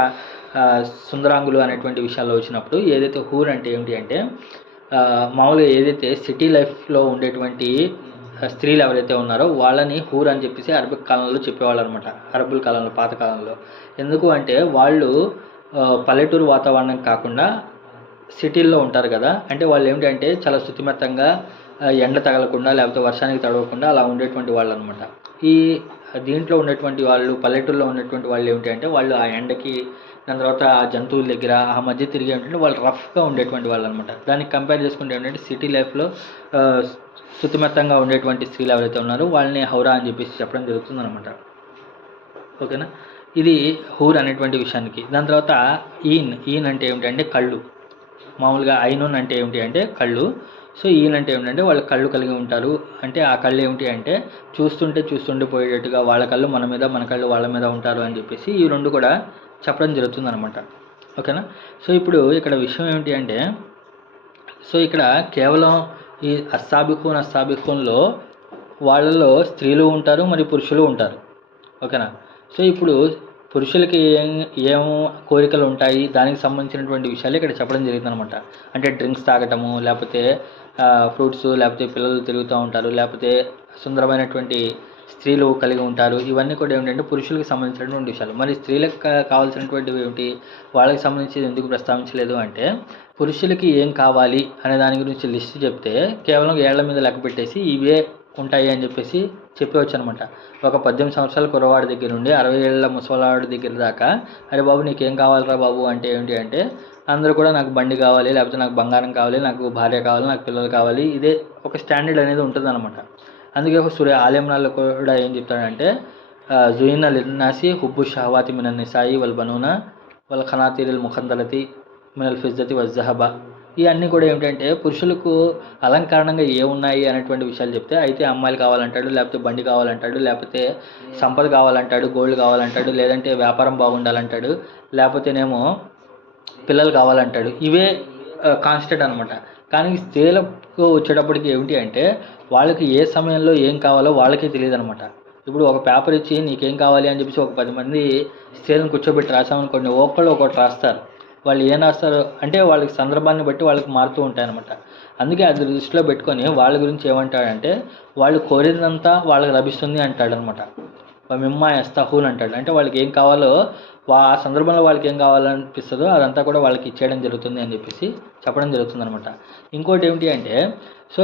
సుందరాంగులు అనేటువంటి విషయాల్లో వచ్చినప్పుడు ఏదైతే హూర్ అంటే ఏమిటి అంటే మామూలుగా ఏదైతే సిటీ లైఫ్లో ఉండేటువంటి స్త్రీలు ఎవరైతే ఉన్నారో వాళ్ళని హూర్ అని చెప్పేసి అరబిక్ కాలంలో చెప్పేవాళ్ళు అనమాట. అరబుల కాలంలో, పాతకాలంలో. ఎందుకు అంటే వాళ్ళు పల్లెటూరు వాతావరణం కాకుండా సిటీల్లో ఉంటారు కదా. అంటే వాళ్ళు ఏమిటంటే చాలా శుతిమెత్తంగా ఎండ తగలకుండా లేకపోతే వర్షానికి తడవకుండా అలా ఉండేటువంటి వాళ్ళు అనమాట. ఈ దీంట్లో ఉన్నటువంటి వాళ్ళు, పల్లెటూరులో ఉన్నటువంటి వాళ్ళు ఏమిటి అంటే వాళ్ళు ఆ ఎండకి, దాని తర్వాత ఆ జంతువుల దగ్గర ఆ మధ్య తిరిగి ఏంటంటే వాళ్ళు రఫ్గా ఉండేటువంటి వాళ్ళు అనమాట. దానికి కంపేర్ చేసుకుంటే ఏంటంటే సిటీ లైఫ్లో శుతిమెత్తంగా ఉండేటువంటి స్త్రీలు ఎవరైతే ఉన్నారో వాళ్ళని హౌరా అని చెప్పేసి చెప్పడం జరుగుతుంది అనమాట. ఓకేనా. ఇది హూర్ అనేటువంటి విషయానికి. దాని తర్వాత ఈన్ అంటే ఏమిటంటే కళ్ళు. మామూలుగా ఐనూన్ అంటే ఏమిటి అంటే కళ్ళు. సో ఈయన అంటే ఏమిటంటే వాళ్ళు కళ్ళు కలిగి ఉంటారు. అంటే ఆ కళ్ళు ఏమిటి అంటే చూస్తుంటే పోయేటట్టుగా వాళ్ళ కళ్ళు మన మీద, మన కళ్ళు వాళ్ళ మీద ఉంటారు అని చెప్పేసి ఈ రెండు కూడా చెప్పడం జరుగుతుంది అనమాట. ఓకేనా. సో ఇప్పుడు ఇక్కడ విషయం ఏమిటి అంటే సో ఇక్కడ కేవలం ఈ అస్సాబిఖూన్లో వాళ్ళలో స్త్రీలు ఉంటారు, మరి పురుషులు ఉంటారు. ఓకేనా. సో ఇప్పుడు పురుషులకి ఏం కోరికలు ఉంటాయి దానికి సంబంధించినటువంటి విషయాలు ఇక్కడ చెప్పడం జరిగింది అనమాట. అంటే డ్రింక్స్ తాగటము, లేకపోతే ఫ్రూట్స్, లేకపోతే పిల్లలు తిరుగుతూ ఉంటారు, లేకపోతే సుందరమైనటువంటి స్త్రీలు కలిగి ఉంటారు. ఇవన్నీ కూడా ఏమిటంటే పురుషులకు సంబంధించినటువంటి విషయాలు. మరి స్త్రీలకు కావాల్సినటువంటివి ఏమిటి, వాళ్ళకి సంబంధించి ఎందుకు ప్రస్తావించలేదు అంటే పురుషులకి ఏం కావాలి అనే దాని గురించి లిస్ట్ చెప్తే కేవలం ఏళ్ల మీద లెక్క పెట్టేసి ఇవే ఉంటాయి అని చెప్పేసి చెప్పవచ్చు అనమాట. ఒక 18 సంవత్సరాల కుర్రవాడి దగ్గర నుండి 60 ఏళ్ళ ముసలాడి దగ్గర దాకా అరే బాబు నీకేం కావాలరా బాబు అంటే ఏంటి అంటే అందరూ కూడా నాకు బండి కావాలి, లేకపోతే నాకు బంగారం కావాలి, నాకు భార్య కావాలి, నాకు పిల్లలు కావాలి, ఇదే ఒక స్టాండర్డ్ అనేది ఉంటుంది అనమాట. అందుకే ఒక సూర్య ఆలయంలో కూడా ఏం చెప్తాడంటే జుయిన లిన్నాసి హుబ్బు షహవాతి మినన్ నిసాయి వల్ బనూన వల్ ఖనాతీరిల్ ముఖందలతి మినల్ ఫిజ్జతి వజ్జహబా. ఇవన్నీ కూడా ఏమిటంటే పురుషులకు అలంకరణంగా ఏమున్నాయి అనేటువంటి విషయాలు చెప్తే అయితే అమ్మాయిలు కావాలంటాడు, లేకపోతే బండి కావాలంటాడు, లేకపోతే సంపద కావాలంటాడు, గోల్డ్ కావాలంటాడు, లేదంటే వ్యాపారం బాగుండాలంటాడు, లేకపోతేనేమో పిల్లలు కావాలంటాడు. ఇవే కాన్స్టెంట్ అనమాట. కానీ స్త్రీలకు వచ్చేటప్పటికి ఏమిటి అంటే వాళ్ళకి ఏ సమయంలో ఏం కావాలో వాళ్ళకే తెలియదు అనమాట. ఇప్పుడు ఒక పేపర్ ఇచ్చి నీకేం కావాలి అని చెప్పేసి ఒక 10 మంది స్త్రీలను కూర్చోబెట్టి రాసామనుకోండి, ఒకటి రాస్తారు. వాళ్ళు ఏం రాస్తారు అంటే వాళ్ళకి సందర్భాన్ని బట్టి వాళ్ళకి మారుతూ ఉంటాయన్నమాట. అందుకే అది దృష్టిలో పెట్టుకొని వాళ్ళ గురించి ఏమంటాడంటే వాళ్ళు కోరినంతా వాళ్ళకి లభిస్తుంది అంటాడనమాట. మిమ్మా ఎస్తహూన్ అంటాడు. అంటే వాళ్ళకి ఏం కావాలో ఆ సందర్భంలో వాళ్ళకి ఏం కావాలనిపిస్తుందో అదంతా కూడా వాళ్ళకి ఇచ్చేయడం జరుగుతుంది అని చెప్పేసి చెప్పడం జరుగుతుంది అనమాట. ఇంకోటి ఏమిటి అంటే సో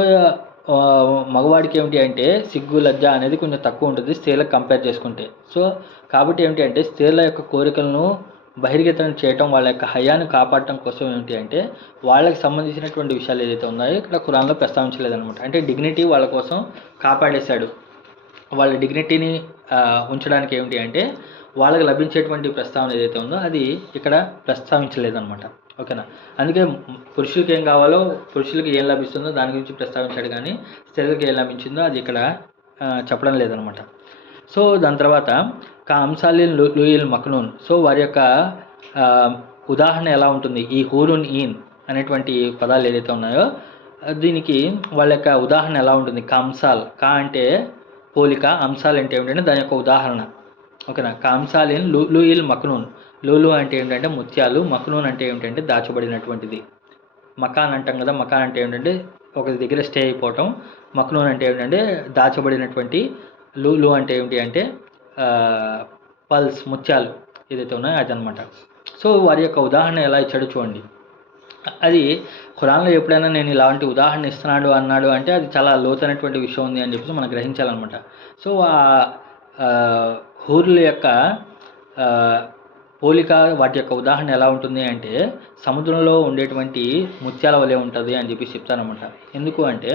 మగవాడికి ఏమిటి అంటే సిగ్గు, లజ్జ అనేది కొంచెం తక్కువ ఉంటుంది స్త్రీలకు కంపేర్ చేసుకుంటే. సో కాబట్టి ఏమిటి అంటే స్త్రీల యొక్క కోరికలను బహిర్గతం చేయటం, వాళ్ళ యొక్క హయాన్ని కాపాడటం కోసం ఏమిటి అంటే వాళ్ళకి సంబంధించినటువంటి విషయాలు ఏదైతే ఉన్నాయో ఇక్కడ ఖురాన్లో ప్రస్తావించలేదన్నమాట. అంటే డిగ్నిటీ వాళ్ళ కోసం కాపాడేశాడు. వాళ్ళ డిగ్నిటీని ఉంచడానికి ఏమిటి అంటే వాళ్ళకి లభించేటువంటి ప్రస్తావన ఏదైతే ఉందో అది ఇక్కడ ప్రస్తావించలేదన్నమాట. ఓకేనా. అందుకే పురుషులకి ఏం కావాలో, పురుషులకి ఏం లభిస్తుందో దాని గురించి ప్రస్తావించాడు, కానీ స్త్రీలకు ఏం లభించిందో అది ఇక్కడ చెప్పడం లేదనమాట. సో దాని తర్వాత అంశాలిన్ లూయిల్ మక్నూన్. సో వారి యొక్క ఉదాహరణ ఎలా ఉంటుంది, ఈ హూరున్ ఈన్ అనేటువంటి పదాలు ఏదైతే ఉన్నాయో దీనికి వాళ్ళ యొక్క ఉదాహరణ ఎలా ఉంటుంది. కంసాల్, కా అంటే పోలిక, అంశాలు అంటే ఏమిటంటే దాని యొక్క ఉదాహరణ. ఓకేనా. కంసాలిన్ లూయిల్ మక్నూన్. లూలు అంటే ఏమిటంటే ముత్యాలు, మక్నూన్ అంటే ఏమిటంటే దాచబడినటువంటిది. మకాన్ అంటాం కదా, మకాన్ అంటే ఏమిటంటే ఒక దగ్గర స్టే అయిపోవటం, మక్నూన్ అంటే ఏమిటంటే దాచబడినటువంటి, లూలు అంటే ఏమిటి అంటే పల్స్, ముత్యాలు ఏదైతే ఉన్నాయో అదనమాట. సో వారి యొక్క ఉదాహరణ ఎలా ఇచ్చాడో చూడండి. అది ఖురాన్లో ఎప్పుడైనా నేను ఇలాంటి ఉదాహరణ ఇస్తున్నాడు అన్నాడు అంటే అది చాలా లోతైనటువంటి విషయం ఉంది అని చెప్పేసి మనం గ్రహించాలన్నమాట. సో హూర్ల యొక్క పోలిక వాటి యొక్క ఉదాహరణ ఎలా ఉంటుంది అంటే సముద్రంలో ఉండేటువంటి ముత్యాల వలె ఉంటుంది అని చెప్పి చెప్తారనమాట. ఎందుకు అంటే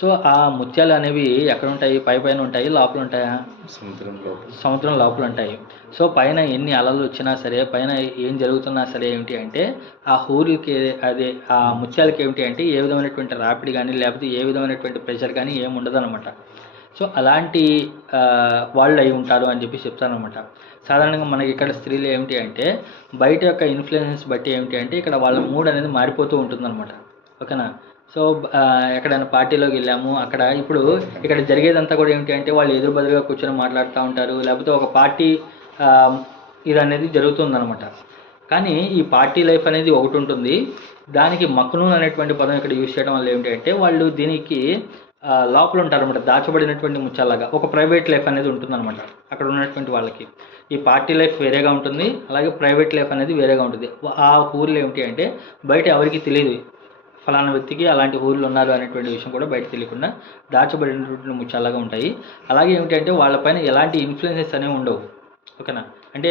సో ఆ ముత్యాలు అనేవి ఎక్కడ ఉంటాయి? పైన ఉంటాయి, లోపల ఉంటాయా? సముద్రం లోపల ఉంటాయి. సో పైన ఎన్ని అలలు వచ్చినా సరే, పైన ఏం జరుగుతున్నా సరే ఏమిటి అంటే ఆ హూరుకి అదే ఆ ముత్యాలకి ఏమిటి అంటే ఏ విధమైనటువంటి రాపిడి కానీ లేకపోతే ఏ విధమైనటువంటి ప్రెషర్ కానీ ఏమి ఉండదన్నమాట. సో అలాంటి వాళ్ళు అయి ఉంటారు అని చెప్పి చెప్తానమాట. సాధారణంగా మనకి ఇక్కడ స్త్రీలు ఏమిటి అంటే బయట యొక్క ఇన్ఫ్లుయెన్స్ బట్టి ఏమిటి అంటే ఇక్కడ వాళ్ళ మూడ్ అనేది మారిపోతూ ఉంటుందన్నమాట. ఓకేనా? సో ఎక్కడైనా పార్టీలోకి వెళ్ళాము, అక్కడ ఇప్పుడు ఇక్కడ జరిగేదంతా కూడా ఏమిటి అంటే వాళ్ళు ఎదురు బదురుగా కూర్చొని మాట్లాడుతూ ఉంటారు, లేకపోతే ఒక పార్టీ ఇది అనేది జరుగుతుందన్నమాట. కానీ ఈ పార్టీ లైఫ్ అనేది ఒకటి ఉంటుంది, దానికి మక్నూన్ అనేటువంటి పదం ఇక్కడ యూజ్ చేయడం వల్ల ఏమిటి అంటే వాళ్ళు దీనికి లోపల ఉంటారనమాట, దాచబడినటువంటి ముచ్చాలాగా ఒక ప్రైవేట్ లైఫ్ అనేది ఉంటుందన్నమాట అక్కడ ఉన్నటువంటి వాళ్ళకి. ఈ పార్టీ లైఫ్ వేరేగా ఉంటుంది, అలాగే ప్రైవేట్ లైఫ్ అనేది వేరేగా ఉంటుంది. ఆ ఊర్లో ఏమిటి అంటే బయట ఎవరికి తెలియదు ఫలానా వ్యక్తికి అలాంటి ఊర్లు ఉన్నారు అనేటువంటి విషయం కూడా బయట తెలియకుండా దాచబడినటువంటి ముచ్చాలాగా ఉంటాయి. అలాగే ఏమిటంటే వాళ్ళపైన ఎలాంటి ఇన్ఫ్లుయెన్సెస్ అనేవి ఉండవు. ఓకేనా? అంటే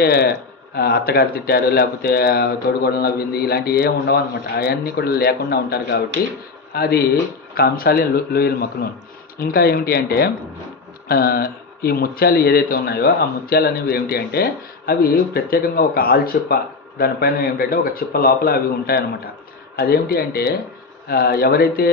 అత్తగారు తిట్టారు, లేకపోతే తోడుగోడలు నవ్వింది, ఇలాంటివి ఏమి ఉండవు అనమాట. అవన్నీ కూడా లేకుండా ఉంటారు కాబట్టి అది కాంసాలి లూయిల్ మక్నూన్. ఇంకా ఏమిటి అంటే ఈ ముత్యాలు ఏదైతే ఉన్నాయో ఆ ముత్యాలు అనేవి ఏమిటి అంటే అవి ప్రత్యేకంగా ఒక ఆల్చిప్ప దానిపైన ఏమిటంటే ఒక చిప్ప లోపల అవి ఉంటాయన్నమాట. అదేమిటి అంటే ఎవరైతే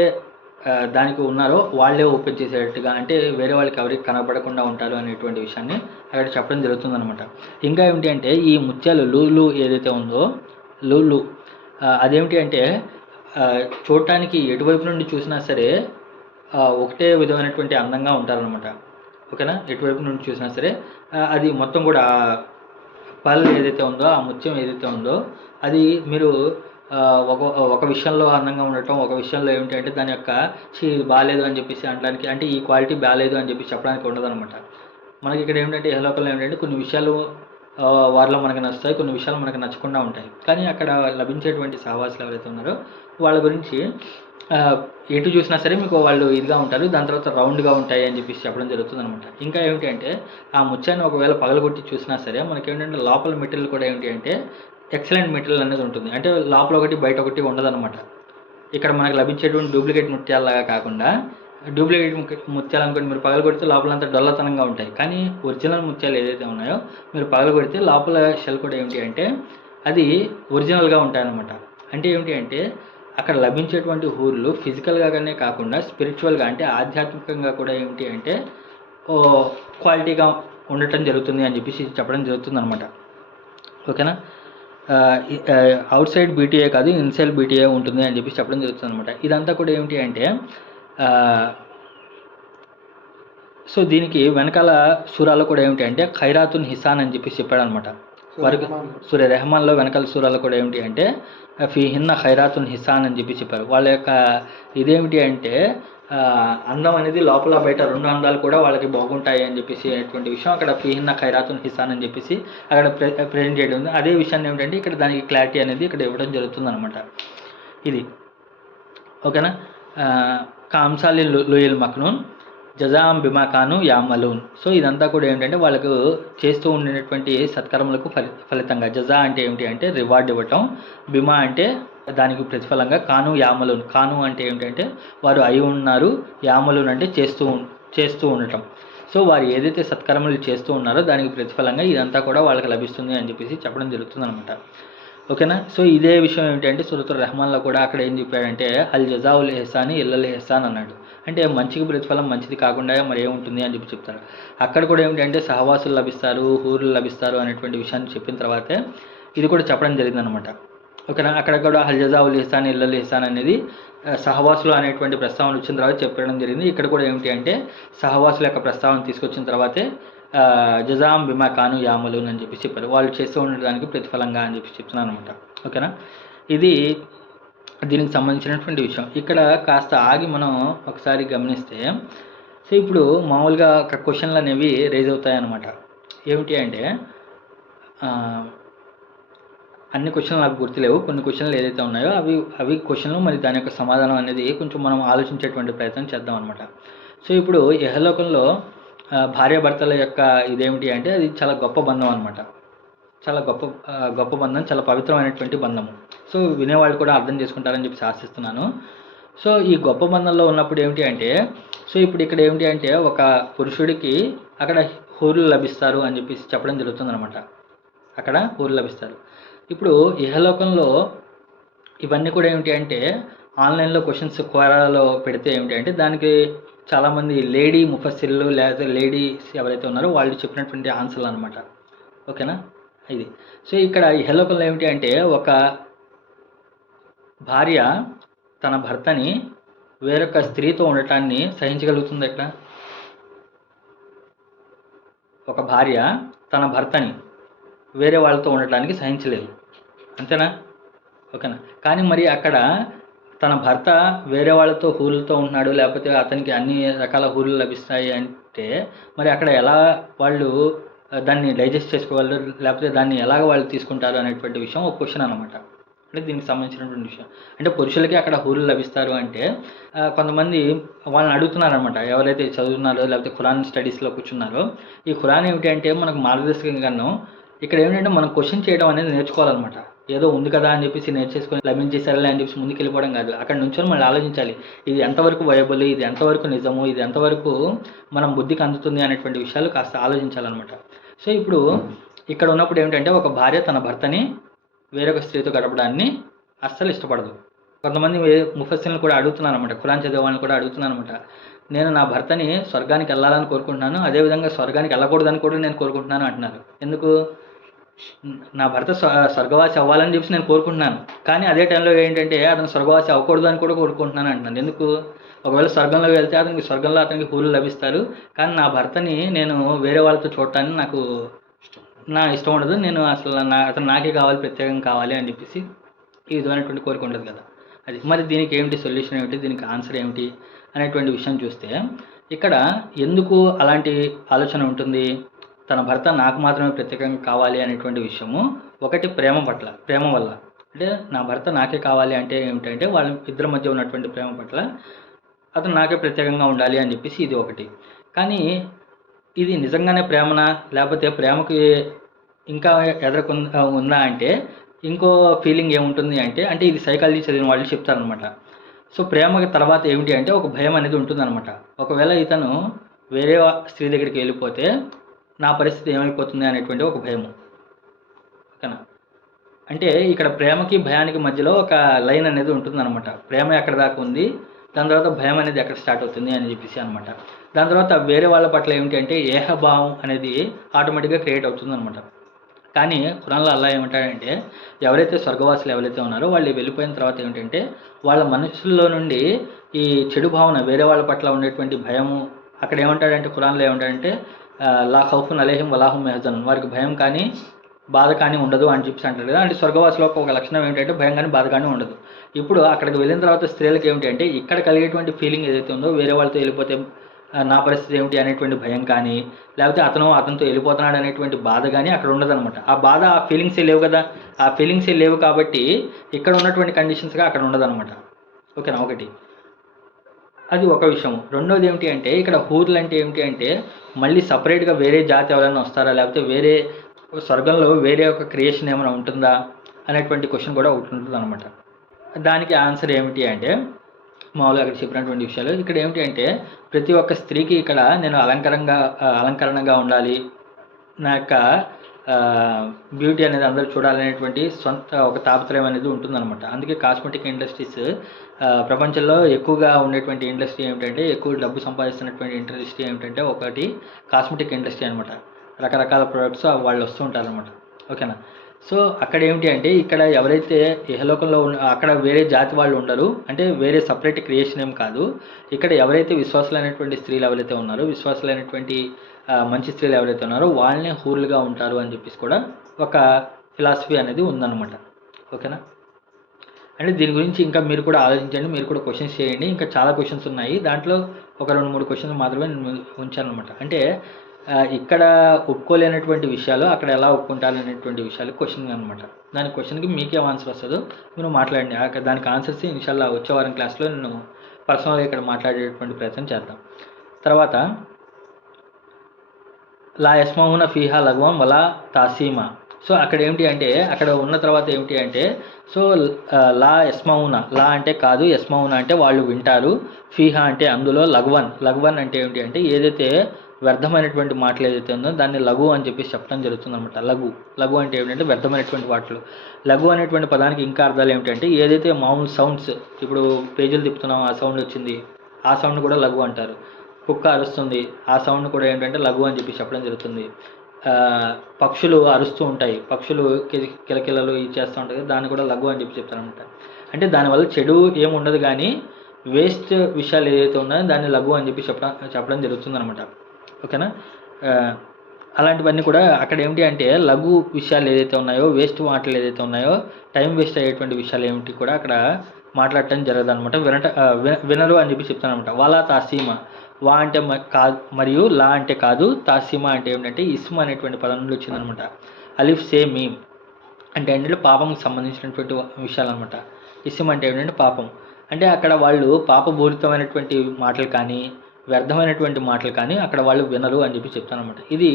దానికి ఉన్నారో వాళ్ళే ఓపెన్ చేసేటట్టుగా, అంటే వేరే వాళ్ళకి ఎవరికి కనపడకుండా ఉంటారు అనేటువంటి విషయాన్ని అక్కడ చెప్పడం జరుగుతుందన్నమాట. ఇంకా ఏమిటి అంటే ఈ ముత్యాలు లూలు ఏదైతే ఉందో లూలు అదేమిటి అంటే చూడటానికి ఎటువైపు నుండి చూసినా సరే ఒకటే విధమైనటువంటి అందంగా ఉంటారనమాట. ఓకేనా? ఎటువైపు నుండి చూసినా సరే అది మొత్తం కూడా పల్ ఏదైతే ఉందో ఆ ముత్యం ఏదైతే ఉందో అది మీరు ఒక విషయంలో అందంగా ఉండటం, ఒక విషయంలో ఏమిటి అంటే దాని యొక్క బాగాలేదు అని చెప్పేసి అనడానికి, అంటే ఈ క్వాలిటీ బాగాలేదు అని చెప్పి చెప్పడానికి ఉండదన్నమాట. మనకి ఇక్కడ ఏమిటంటే యహలోకంలో ఏమిటంటే కొన్ని విషయాలు వారిలో మనకు నచ్చుతాయి, కొన్ని విషయాలు మనకు నచ్చకుండా ఉంటాయి. కానీ అక్కడ లభించేటువంటి సహవాసులు ఎవరైతే ఉన్నారో వాళ్ళ గురించి ఎటు చూసినా సరే మీకు వాళ్ళు ఇదిగా ఉంటారు, దాని తర్వాత రౌండ్గా ఉంటాయి అని చెప్పేసి చెప్పడం జరుగుతుంది అనమాట. ఇంకా ఏమిటి అంటే ఆ ముత్యాన్ని ఒకవేళ పగలగొట్టి చూసినా సరే మనకి ఏంటంటే లోపల మెటీరియల్ కూడా ఏమిటి అంటే ఎక్సలెంట్ మెటీరియల్ అనేది ఉంటుంది. అంటే లోపల ఒకటి బయట ఒకటి ఉండదన్నమాట. ఇక్కడ మనకు లభించేటువంటి డూప్లికేట్ ముత్యాలలాగా కాకుండా, డూప్లికేట్ ముత్యాలు అనుకోండి మీరు పగలగొడితే లోపలంతా డొల్లతనంగా ఉంటాయి. కానీ ఒరిజినల్ ముత్యాలు ఏదైతే ఉన్నాయో మీరు పగలగొడితే లోపల షెల్ కూడా ఏమిటి అంటే అది ఒరిజినల్గా ఉంటాయన్నమాట. అంటే ఏమిటి అంటే అక్కడ లభించేటువంటి హూర్లు ఫిజికల్గానే కాకుండా స్పిరిచువల్గా అంటే ఆధ్యాత్మికంగా కూడా ఏమిటి అంటే క్వాలిటీగా ఉండటం జరుగుతుంది అని చెప్పేసి చెప్పడం జరుగుతుంది అనమాట. ఓకేనా? అవుట్ సైడ్ బీటీఏ కాదు, ఇన్సైడ్ బీటీఏ ఉంటుంది అని చెప్పి చెప్పడం జరుగుతుంది అనమాట. ఇదంతా కూడా ఏమిటి అంటే సో దీనికి వెనకాల సూరాలో కూడా ఏమిటి అంటే ఖైరాతున్ హిసాన్ అని చెప్పి చెప్పాడు అనమాట. వారికి సూర్య రెహమాన్లో వెనకాల సూరాలో కూడా ఏమిటి అంటే ఫీహిన్న ఖైరాతున్ హిసాన్ అని చెప్పి చెప్పారు. వాళ్ళ యొక్క ఇదేమిటి అంటే అందం అనేది లోపల బయట రెండు అందాలు కూడా వాళ్ళకి బాగుంటాయి అని చెప్పేసి అటువంటి విషయం అక్కడ ఫీహిన్న ఖైరాతున్ హిసాన్ అని చెప్పేసి అక్కడ ప్రజెంట్ చేయడం ఉంది. అదే విషయాన్ని ఏమిటంటే ఇక్కడ దానికి క్లారిటీ అనేది ఇక్కడ ఇవ్వడం జరుగుతుంది అనమాట. ఇది ఓకేనా? కాంసాలి లూయిల్ మక్నూన్ జజాం బిమా కాను యామలూన్. సో ఇదంతా కూడా ఏంటంటే వాళ్ళకు చేస్తూ ఉండినటువంటి సత్కర్మలకు ఫలితంగా, జజా అంటే ఏమిటి అంటే రివార్డ్ ఇవ్వటం, బిమా అంటే దానికి ప్రతిఫలంగా, కాను యామలూన్. కాను అంటే ఏమిటంటే వారు అయి ఉన్నారు, యామలూన్ అంటే చేస్తూ ఉండటం. సో వారు ఏదైతే సత్కర్మలు చేస్తూ ఉన్నారో దానికి ప్రతిఫలంగా ఇదంతా కూడా వాళ్ళకి లభిస్తుంది అని చెప్పేసి చెప్పడం జరుగుతుంది అనమాట. ఓకేనా? సో ఇదే విషయం ఏంటంటే సూరతుర్ రెహమాన్లో కూడా అక్కడ ఏం చెప్పాడంటే అల్ జజావుల్ ఎహసాని ఇల్లల్ ఎహసాన్ అన్నాడు. అంటే మంచికి ప్రతిఫలం మంచిది కాకుండా మరి ఏముంటుంది అని చెప్పి చెప్తారు. అక్కడ కూడా ఏమిటంటే సహవాసులు లభిస్తారు, హూర్లు లభిస్తారు అనేటువంటి విషయాన్ని చెప్పిన తర్వాతే ఇది కూడా చెప్పడం జరిగిందనమాట. ఓకేనా? అక్కడ కూడా అల్ జజావుల్ ఎహసాన్ ఇల్లల్ ఎహసాన్ అనేది సహవాసులు అనేటువంటి ప్రస్తావన వచ్చిన తర్వాత చెప్పడం జరిగింది. ఇక్కడ కూడా ఏమిటి అంటే సహవాసుల యొక్క ప్రస్తావన తీసుకొచ్చిన తర్వాతే జజాం బిమా కాను యామలూన్ అని చెప్పి చెప్పారు. వాళ్ళు చేస్తూ ఉండడానికి ప్రతిఫలంగా అని చెప్పి చెప్తున్నాను అనమాట. ఓకేనా? ఇది దీనికి సంబంధించినటువంటి విషయం. ఇక్కడ కాస్త ఆగి మనం ఒకసారి గమనిస్తే సో ఇప్పుడు మామూలుగా క్వశ్చన్లు అనేవి రేజ్ అవుతాయి అన్నమాట. ఏమిటి అంటే అన్ని క్వశ్చన్లు నాకు గుర్తులేవు, కొన్ని క్వశ్చన్లు ఏదైతే ఉన్నాయో అవి క్వశ్చన్లు, మరి దాని యొక్క సమాధానం అనేది కొంచెం మనం ఆలోచించేటువంటి ప్రయత్నం చేద్దాం అనమాట. సో ఇప్పుడు యహలోకంలో భార్యాభర్తల యొక్క ఇదేమిటి అంటే అది చాలా గొప్ప బంధం అనమాట. చాలా గొప్ప బంధం, చాలా పవిత్రమైనటువంటి బంధము. సో వినేవాళ్ళు కూడా అర్థం చేసుకుంటారని చెప్పి ఆశిస్తున్నాను. సో ఈ గొప్ప బంధంలో ఉన్నప్పుడు ఏమిటి అంటే, సో ఇప్పుడు ఇక్కడ ఏమిటి అంటే ఒక పురుషుడికి అక్కడ హూరులు లభిస్తారు అని చెప్పేసి చెప్పడం జరుగుతుందన్నమాట. అక్కడ హూరులు లభిస్తారు. ఇప్పుడు ఇహలోకంలో ఇవన్నీ కూడా ఏమిటి అంటే ఆన్లైన్లో క్వశ్చన్స్ క్వారాలో పెడితే ఏమిటి అంటే దానికి చాలామంది లేడీ ముఫస్సిర్లు లేదా లేడీస్ ఎవరైతే ఉన్నారో వాళ్ళు చెప్పినటువంటి ఆన్సర్లు అనమాట. ఓకేనా ఇది. సో ఇక్కడ ఇహలోకంలో ఏమిటి అంటే ఒక భార్య తన భర్తని వేరొక స్త్రీతో ఉండటాన్ని సహించగలుగుతుంది. ఇక్కడ ఒక భార్య తన భర్తని వేరే వాళ్ళతో ఉండటానికి సహించలేదు, అంతేనా? ఓకేనా. కానీ మరి అక్కడ తన భర్త వేరే వాళ్ళతో హూరులతో ఉంటున్నాడు, లేకపోతే అతనికి అన్ని రకాల హూరులు లభిస్తాయి అంటే మరి అక్కడ ఎలా వాళ్ళు దాన్ని డైజెస్ట్ చేసుకోగలరు, లేకపోతే దాన్ని ఎలాగ వాళ్ళు తీసుకుంటారు అనేటువంటి విషయం ఒక క్వశ్చన్ అనమాట. అంటే దీనికి సంబంధించినటువంటి విషయం. అంటే పురుషులకి అక్కడ హూరులు లభిస్తారు అంటే కొంతమంది వాళ్ళని అడుగుతున్నారనమాట, ఎవరైతే చదువుతున్నారో లేకపోతే ఖురాన్ స్టడీస్లో కూర్చున్నారో. ఈ ఖురాన్ ఏమిటి అంటే మనకు మార్గదర్శకంగాను ఇక్కడ ఏమిటంటే మనం క్వశ్చన్ చేయడం అనేది నేర్చుకోవాలన్నమాట. ఏదో ఉంది కదా అని చెప్పేసి నేర్చేసుకొని లభించేసరిలే అని చెప్పేసి ముందుకు వెళ్ళిపోవడం కాదు. అక్కడ నుంచొని మళ్ళీ ఆలోచించాలి, ఇది ఎంతవరకు వయబుల్, ఇది ఎంతవరకు నిజము, ఇది ఎంతవరకు మనం బుద్ధికి అందుతుంది అనేటువంటి విషయాలు కాస్త ఆలోచించాలన్నమాట. సో ఇప్పుడు ఇక్కడ ఉన్నప్పుడు ఏమిటంటే ఒక భార్య తన భర్తని వేరొక స్త్రీతో గడపడాన్ని అస్సలు ఇష్టపడదు. కొంతమంది ముఫస్సిర్లను కూడా అడుగుతున్నాను అనమాట, ఖురాన్ చదివే వాళ్ళని కూడా అడుగుతున్నాను అనమాట, నేను నా భర్తని స్వర్గానికి వెళ్ళాలని కోరుకుంటున్నాను, అదేవిధంగా స్వర్గానికి వెళ్ళకూడదని కూడా నేను కోరుకుంటున్నాను అంటున్నారు. ఎందుకు? నా భర్త స్వర్గవాసి అవ్వాలని చెప్పి నేను కోరుకుంటున్నాను, కానీ అదే టైంలో ఏంటంటే అతను స్వర్గవాసి అవ్వకూడదు అని కూడా కోరుకుంటున్నాను అంటున్నాను. ఎందుకు? ఒకవేళ స్వర్గంలో వెళ్తే స్వర్గంలో అతనికి హూరులు లభిస్తారు, కానీ నా భర్తని నేను వేరే వాళ్ళతో చూడటానికి నాకు ఇష్టం ఉండదు, నేను అసలు అతను నాకే కావాలి, ప్రత్యేకంగా కావాలి అని చెప్పేసి ఈ విధమైనటువంటి కోరిక ఉండదు కదా. అది మరి దీనికి ఏమిటి సొల్యూషన్, ఏమిటి దీనికి ఆన్సర్ ఏమిటి అనేటువంటి విషయం చూస్తే ఇక్కడ ఎందుకు అలాంటి ఆలోచన ఉంటుంది? తన భర్త నాకు మాత్రమే ప్రత్యేకంగా కావాలి అనేటువంటి విషయము ఒకటి ప్రేమ వల్ల. అంటే నా భర్త నాకే కావాలి అంటే ఏమిటంటే వాళ్ళ ఇద్దరి మధ్య ఉన్నటువంటి ప్రేమ పట్ల అతను నాకే ప్రత్యేకంగా ఉండాలి అని చెప్పేసి ఇది ఒకటి. కానీ ఇది నిజంగానే ప్రేమనా, లేకపోతే ప్రేమకి ఇంకా ఉందా అంటే ఇంకో ఫీలింగ్ ఏముంటుంది అంటే ఇది సైకాలజీ చదివిన వాళ్ళు చెప్తారనమాట. సో ప్రేమకి తర్వాత ఏమిటి అంటే ఒక భయం అనేది ఉంటుందన్నమాట. ఒకవేళ ఇతను వేరే స్త్రీ దగ్గరికి వెళ్ళిపోతే నా పరిస్థితి ఏమైపోతుంది అనేటువంటి ఒక భయము. ఓకేనా. అంటే ఇక్కడ ప్రేమకి భయానికి మధ్యలో ఒక లైన్ అనేది ఉంటుందన్నమాట. ప్రేమ ఎక్కడ దాకా ఉంది, దాని తర్వాత భయం అనేది ఎక్కడ స్టార్ట్ అవుతుంది అని చెప్పేసి అనమాట. దాని తర్వాత వేరే వాళ్ళ పట్ల ఏమిటి అంటే ఏహభావం అనేది ఆటోమేటిక్గా క్రియేట్ అవుతుందన్నమాట. కానీ ఖురాన్లో అల్లాహ్ ఏమంటాడంటే ఎవరైతే స్వర్గవాసులు ఎవరైతే ఉన్నారో వాళ్ళు వెళ్ళిపోయిన తర్వాత ఏమిటంటే వాళ్ళ మనసుల్లో నుండి ఈ చెడు భావన, వేరే వాళ్ళ పట్ల ఉండేటువంటి భయము, అక్కడ ఏమంటాడంటే ఖురాన్లో ఏమంటాడంటే లా ఖౌఫున్ అలైహిం వలాహుం యహ్జనూన్, వారికి భయం కానీ బాధ కానీ ఉండదు అని చెప్పేసి అంటారు కదా. అంటే స్వర్గవాసులో ఒక లక్షణం ఏమిటంటే భయం కానీ బాధ కానీ ఉండదు. ఇప్పుడు అక్కడికి వెళ్ళిన తర్వాత స్త్రీలకు ఏమిటి అంటే ఇక్కడ కలిగేటువంటి ఫీలింగ్ ఏదైతే ఉందో వేరే వాళ్ళతో వెళ్ళిపోతే నా పరిస్థితి ఏమిటి అనేటువంటి భయం కానీ, లేకపోతే అతనితో వెళ్ళిపోతున్నాడు అనేటువంటి బాధ కానీ అక్కడ ఉండదన్నమాట. ఆ బాధ, ఆ ఫీలింగ్సే లేవు కదా. ఆ ఫీలింగ్సే లేవు కాబట్టి ఇక్కడ ఉన్నటువంటి కండిషన్స్గా అక్కడ ఉండదన్నమాట. ఓకేనా. ఒకటి అది ఒక విషయం. రెండోది ఏమిటి అంటే ఇక్కడ హూర్లు అంటే ఏమిటి అంటే మళ్ళీ సపరేట్గా వేరే జాతి ఎవరైనా వస్తారా, లేకపోతే వేరే స్వర్గంలో వేరే ఒక క్రియేషన్ ఏమైనా ఉంటుందా అనేటువంటి క్వశ్చన్ కూడా ఒకటి ఉంటుంది అనమాట. దానికి ఆన్సర్ ఏమిటి అంటే మామూలుగా అక్కడ చెప్పినటువంటి విషయాలు ఇక్కడ ఏమిటి అంటే ప్రతి ఒక్క స్త్రీకి ఇక్కడ నేను అలంకరణగా ఉండాలి, నా యొక్క బ్యూటీ అనేది అందరూ చూడాలనేటువంటి సొంత ఒక తాపత్రయం అనేది ఉంటుందన్నమాట. అందుకే కాస్మెటిక్ ఇండస్ట్రీస్ ప్రపంచంలో ఎక్కువగా ఉండేటువంటి ఇండస్ట్రీ ఏమిటంటే, ఎక్కువ డబ్బు సంపాదిస్తున్నటువంటి ఇండస్ట్రీ ఏమిటంటే ఒకటి కాస్మెటిక్ ఇండస్ట్రీ అనమాట. రకరకాల ప్రొడక్ట్స్ వాళ్ళు వస్తూ ఉంటారనమాట. ఓకేనా. సో అక్కడ ఏమిటి అంటే ఇక్కడ ఎవరైతే ఇహలోకంలో అక్కడ వేరే జాతి వాళ్ళు ఉండరు, అంటే వేరే సపరేట్ క్రియేషన్ ఏం కాదు. ఇక్కడ ఎవరైతే విశ్వాసులైనటువంటి స్త్రీలు ఎవరైతే ఉన్నారో, విశ్వాసులైనటువంటి మంచి స్త్రీలు ఎవరైతే ఉన్నారో వాళ్ళనే హూర్లుగా ఉంటారు అని చెప్పేసి కూడా ఒక ఫిలాసఫీ అనేది ఉందన్నమాట. ఓకేనా. అంటే దీని గురించి ఇంకా మీరు కూడా ఆలోచించండి, మీరు కూడా క్వశ్చన్స్ చేయండి. ఇంకా చాలా క్వశ్చన్స్ ఉన్నాయి, దాంట్లో ఒక 2-3 క్వశ్చన్స్ మాత్రమే నేను ఉంచాను అనమాట. అంటే ఇక్కడ ఒప్పుకోలేనటువంటి విషయాలు అక్కడ ఎలా ఒప్పుకుంటారు అనేటువంటి విషయాలు క్వశ్చన్ అనమాట. దాని క్వశ్చన్కి మీకేం ఆన్సర్ వస్తుందో మీరు మాట్లాడండి. దానికి ఆన్సర్స్ ఇన్షాల్లా వచ్చే వారం క్లాస్లో నేను పర్సనల్గా ఇక్కడ మాట్లాడేటువంటి ప్రయత్నం చేద్దాం. తర్వాత లా యస్మౌన ఫీహా లగ్వం వలా తాసీమా. సో అక్కడ ఏమిటి అంటే అక్కడ ఉన్న తర్వాత ఏమిటి అంటే సో లా యస్మౌన, లా అంటే కాదు, యస్మౌన అంటే వాళ్ళు వింటారు, ఫీహా అంటే అందులో, లఘువన్ అంటే ఏమిటి అంటే ఏదైతే వ్యర్థమైనటువంటి మాటలు ఏదైతే ఉందో దాన్ని లఘు అని చెప్పేసి చెప్పడం జరుగుతుంది అనమాట. లఘు అంటే ఏమిటంటే వ్యర్థమైనటువంటి వాటిలు. లఘు అనేటువంటి పదానికి ఇంకా అర్థాలు ఏమిటంటే ఏదైతే మామూలు సౌండ్స్, ఇప్పుడు పేజీలు తిప్పుతున్నాం ఆ సౌండ్ వచ్చింది, ఆ సౌండ్ కూడా లఘు అంటారు. కుక్క అరుస్తుంది, ఆ సౌండ్ కూడా ఏంటంటే లఘు అని చెప్పి చెప్పడం జరుగుతుంది. పక్షులు అరుస్తూ ఉంటాయి, పక్షులు కిలకిలలు చేస్తూ ఉంటాయి, దాన్ని కూడా లఘు అని చెప్పి చెప్తారనమాట. అంటే దానివల్ల చెడు ఏముండదు కానీ వేస్ట్ విషయాలు ఏదైతే ఉన్నాయో దాన్ని లఘు అని చెప్పి చెప్పడం జరుగుతుంది అనమాట. ఓకేనా. అలాంటివన్నీ కూడా అక్కడ ఏమిటి అంటే లఘు విషయాలు ఏదైతే ఉన్నాయో, వేస్ట్ మాటలు ఏదైతే ఉన్నాయో, టైం వేస్ట్ అయ్యేటువంటి విషయాలు ఏమిటి కూడా అక్కడ మాట్లాడటం జరగదు అనమాట. వినరు అని చెప్పి చెప్తాను అనమాట. వాలా తాసీమ, వా అంటే కాదు మరియు లా అంటే కాదు, తాసీమ అంటే ఏమిటంటే ఇస్మ అనేటువంటి పదం నుండి వచ్చిందనమాట. అలిఫ్ సే మీమ్ అంటే ఏంటంటే పాపంకి సంబంధించినటువంటి విషయాలు అనమాట. ఇస్మ్ అంటే ఏమిటంటే పాపం. అంటే అక్కడ వాళ్ళు పాపపూరితమైనటువంటి మాటలు కానీ వ్యర్థమైనటువంటి మాటలు కానీ అక్కడ వాళ్ళు వినరు అని చెప్పి చెప్తానమాట. ఇది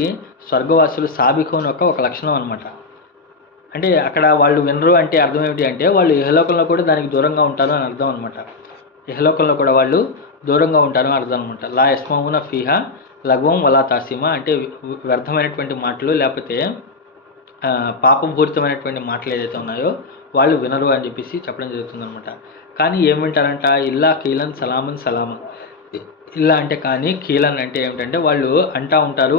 స్వర్గవాసులు సాబికోన్ యొక్క ఒక లక్షణం అనమాట. అంటే అక్కడ వాళ్ళు వినరు అంటే అర్థం ఏమిటి అంటే వాళ్ళు ఇహలోకంలో కూడా దానికి దూరంగా ఉంటారు అని అర్థం అనమాట. ఇహలోకంలో కూడా వాళ్ళు దూరంగా ఉంటారు అని అర్థం అనమాట. లా యస్మౌన ఫీహా లఘువం వలా తాసీమ అంటే వ్యర్థమైనటువంటి మాటలు లేకపోతే పాపపూరితమైనటువంటి మాటలు ఏదైతే ఉన్నాయో వాళ్ళు వినరు అని చెప్పేసి చెప్పడం జరుగుతుంది అనమాట. కానీ ఏం వింటారంట, ఇల్లా కీలన్ సలామన్ సలామ. ఇల్లా అంటే కానీ, కీలన్ అంటే ఏమిటంటే వాళ్ళు అంటూ ఉంటారు,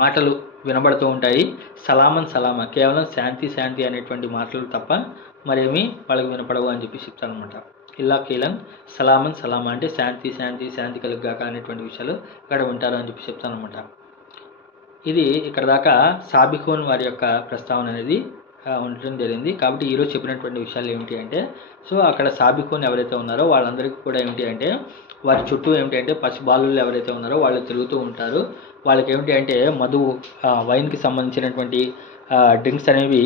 మాటలు వినబడుతూ ఉంటాయి. సలామన్ సలామ కేవలం శాంతి అనేటువంటి మాటలు తప్ప మరేమీ వాళ్ళకి వినపడవు అని చెప్పి చెప్తారనమాట. ఇల్లా కీలన్ సలామన్ సలామ అంటే శాంతి కలుగుగాక అనేటువంటి విషయాలు అక్కడ వింటారు అని చెప్పి చెప్తానమాట. ఇది ఇక్కడ దాకా సాబికోన్ వారి యొక్క ప్రస్తావన అనేది ఉండటం జరిగింది. కాబట్టి ఈరోజు చెప్పినటువంటి విషయాలు ఏమిటి అంటే సో అక్కడ సాబికోన్ ఎవరైతే ఉన్నారో వాళ్ళందరికీ కూడా ఏమిటి అంటే వారి చుట్టూ ఏమిటి అంటే పసిబాలులు ఎవరైతే ఉన్నారో వాళ్ళు తిరుగుతూ ఉంటారు. వాళ్ళకి ఏమిటి అంటే మధువు, వైన్కి సంబంధించినటువంటి డ్రింక్స్ అనేవి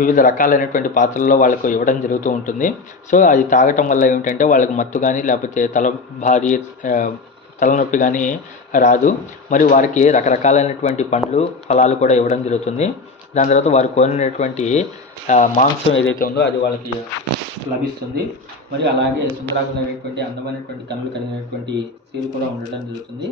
వివిధ రకాలైనటువంటి పాత్రల్లో వాళ్ళకు ఇవ్వడం జరుగుతూ ఉంటుంది. సో అది తాగటం వల్ల ఏమిటంటే వాళ్ళకి మత్తు కానీ లేకపోతే తలనొప్పి కానీ రాదు. మరి వారికి రకరకాలైనటువంటి పండ్లు ఫలాలు కూడా ఇవ్వడం జరుగుతుంది. దాని తర్వాత వారు కోరినటువంటి మాంసం ఏదైతే ఉందో అది వాళ్ళకి లభిస్తుంది. మరి అలాగే సుందరాంగమైనటువంటి అందమైనటువంటి కన్నులు కలిగినటువంటి స్త్రీలు కూడా ఉండడం జరుగుతుంది.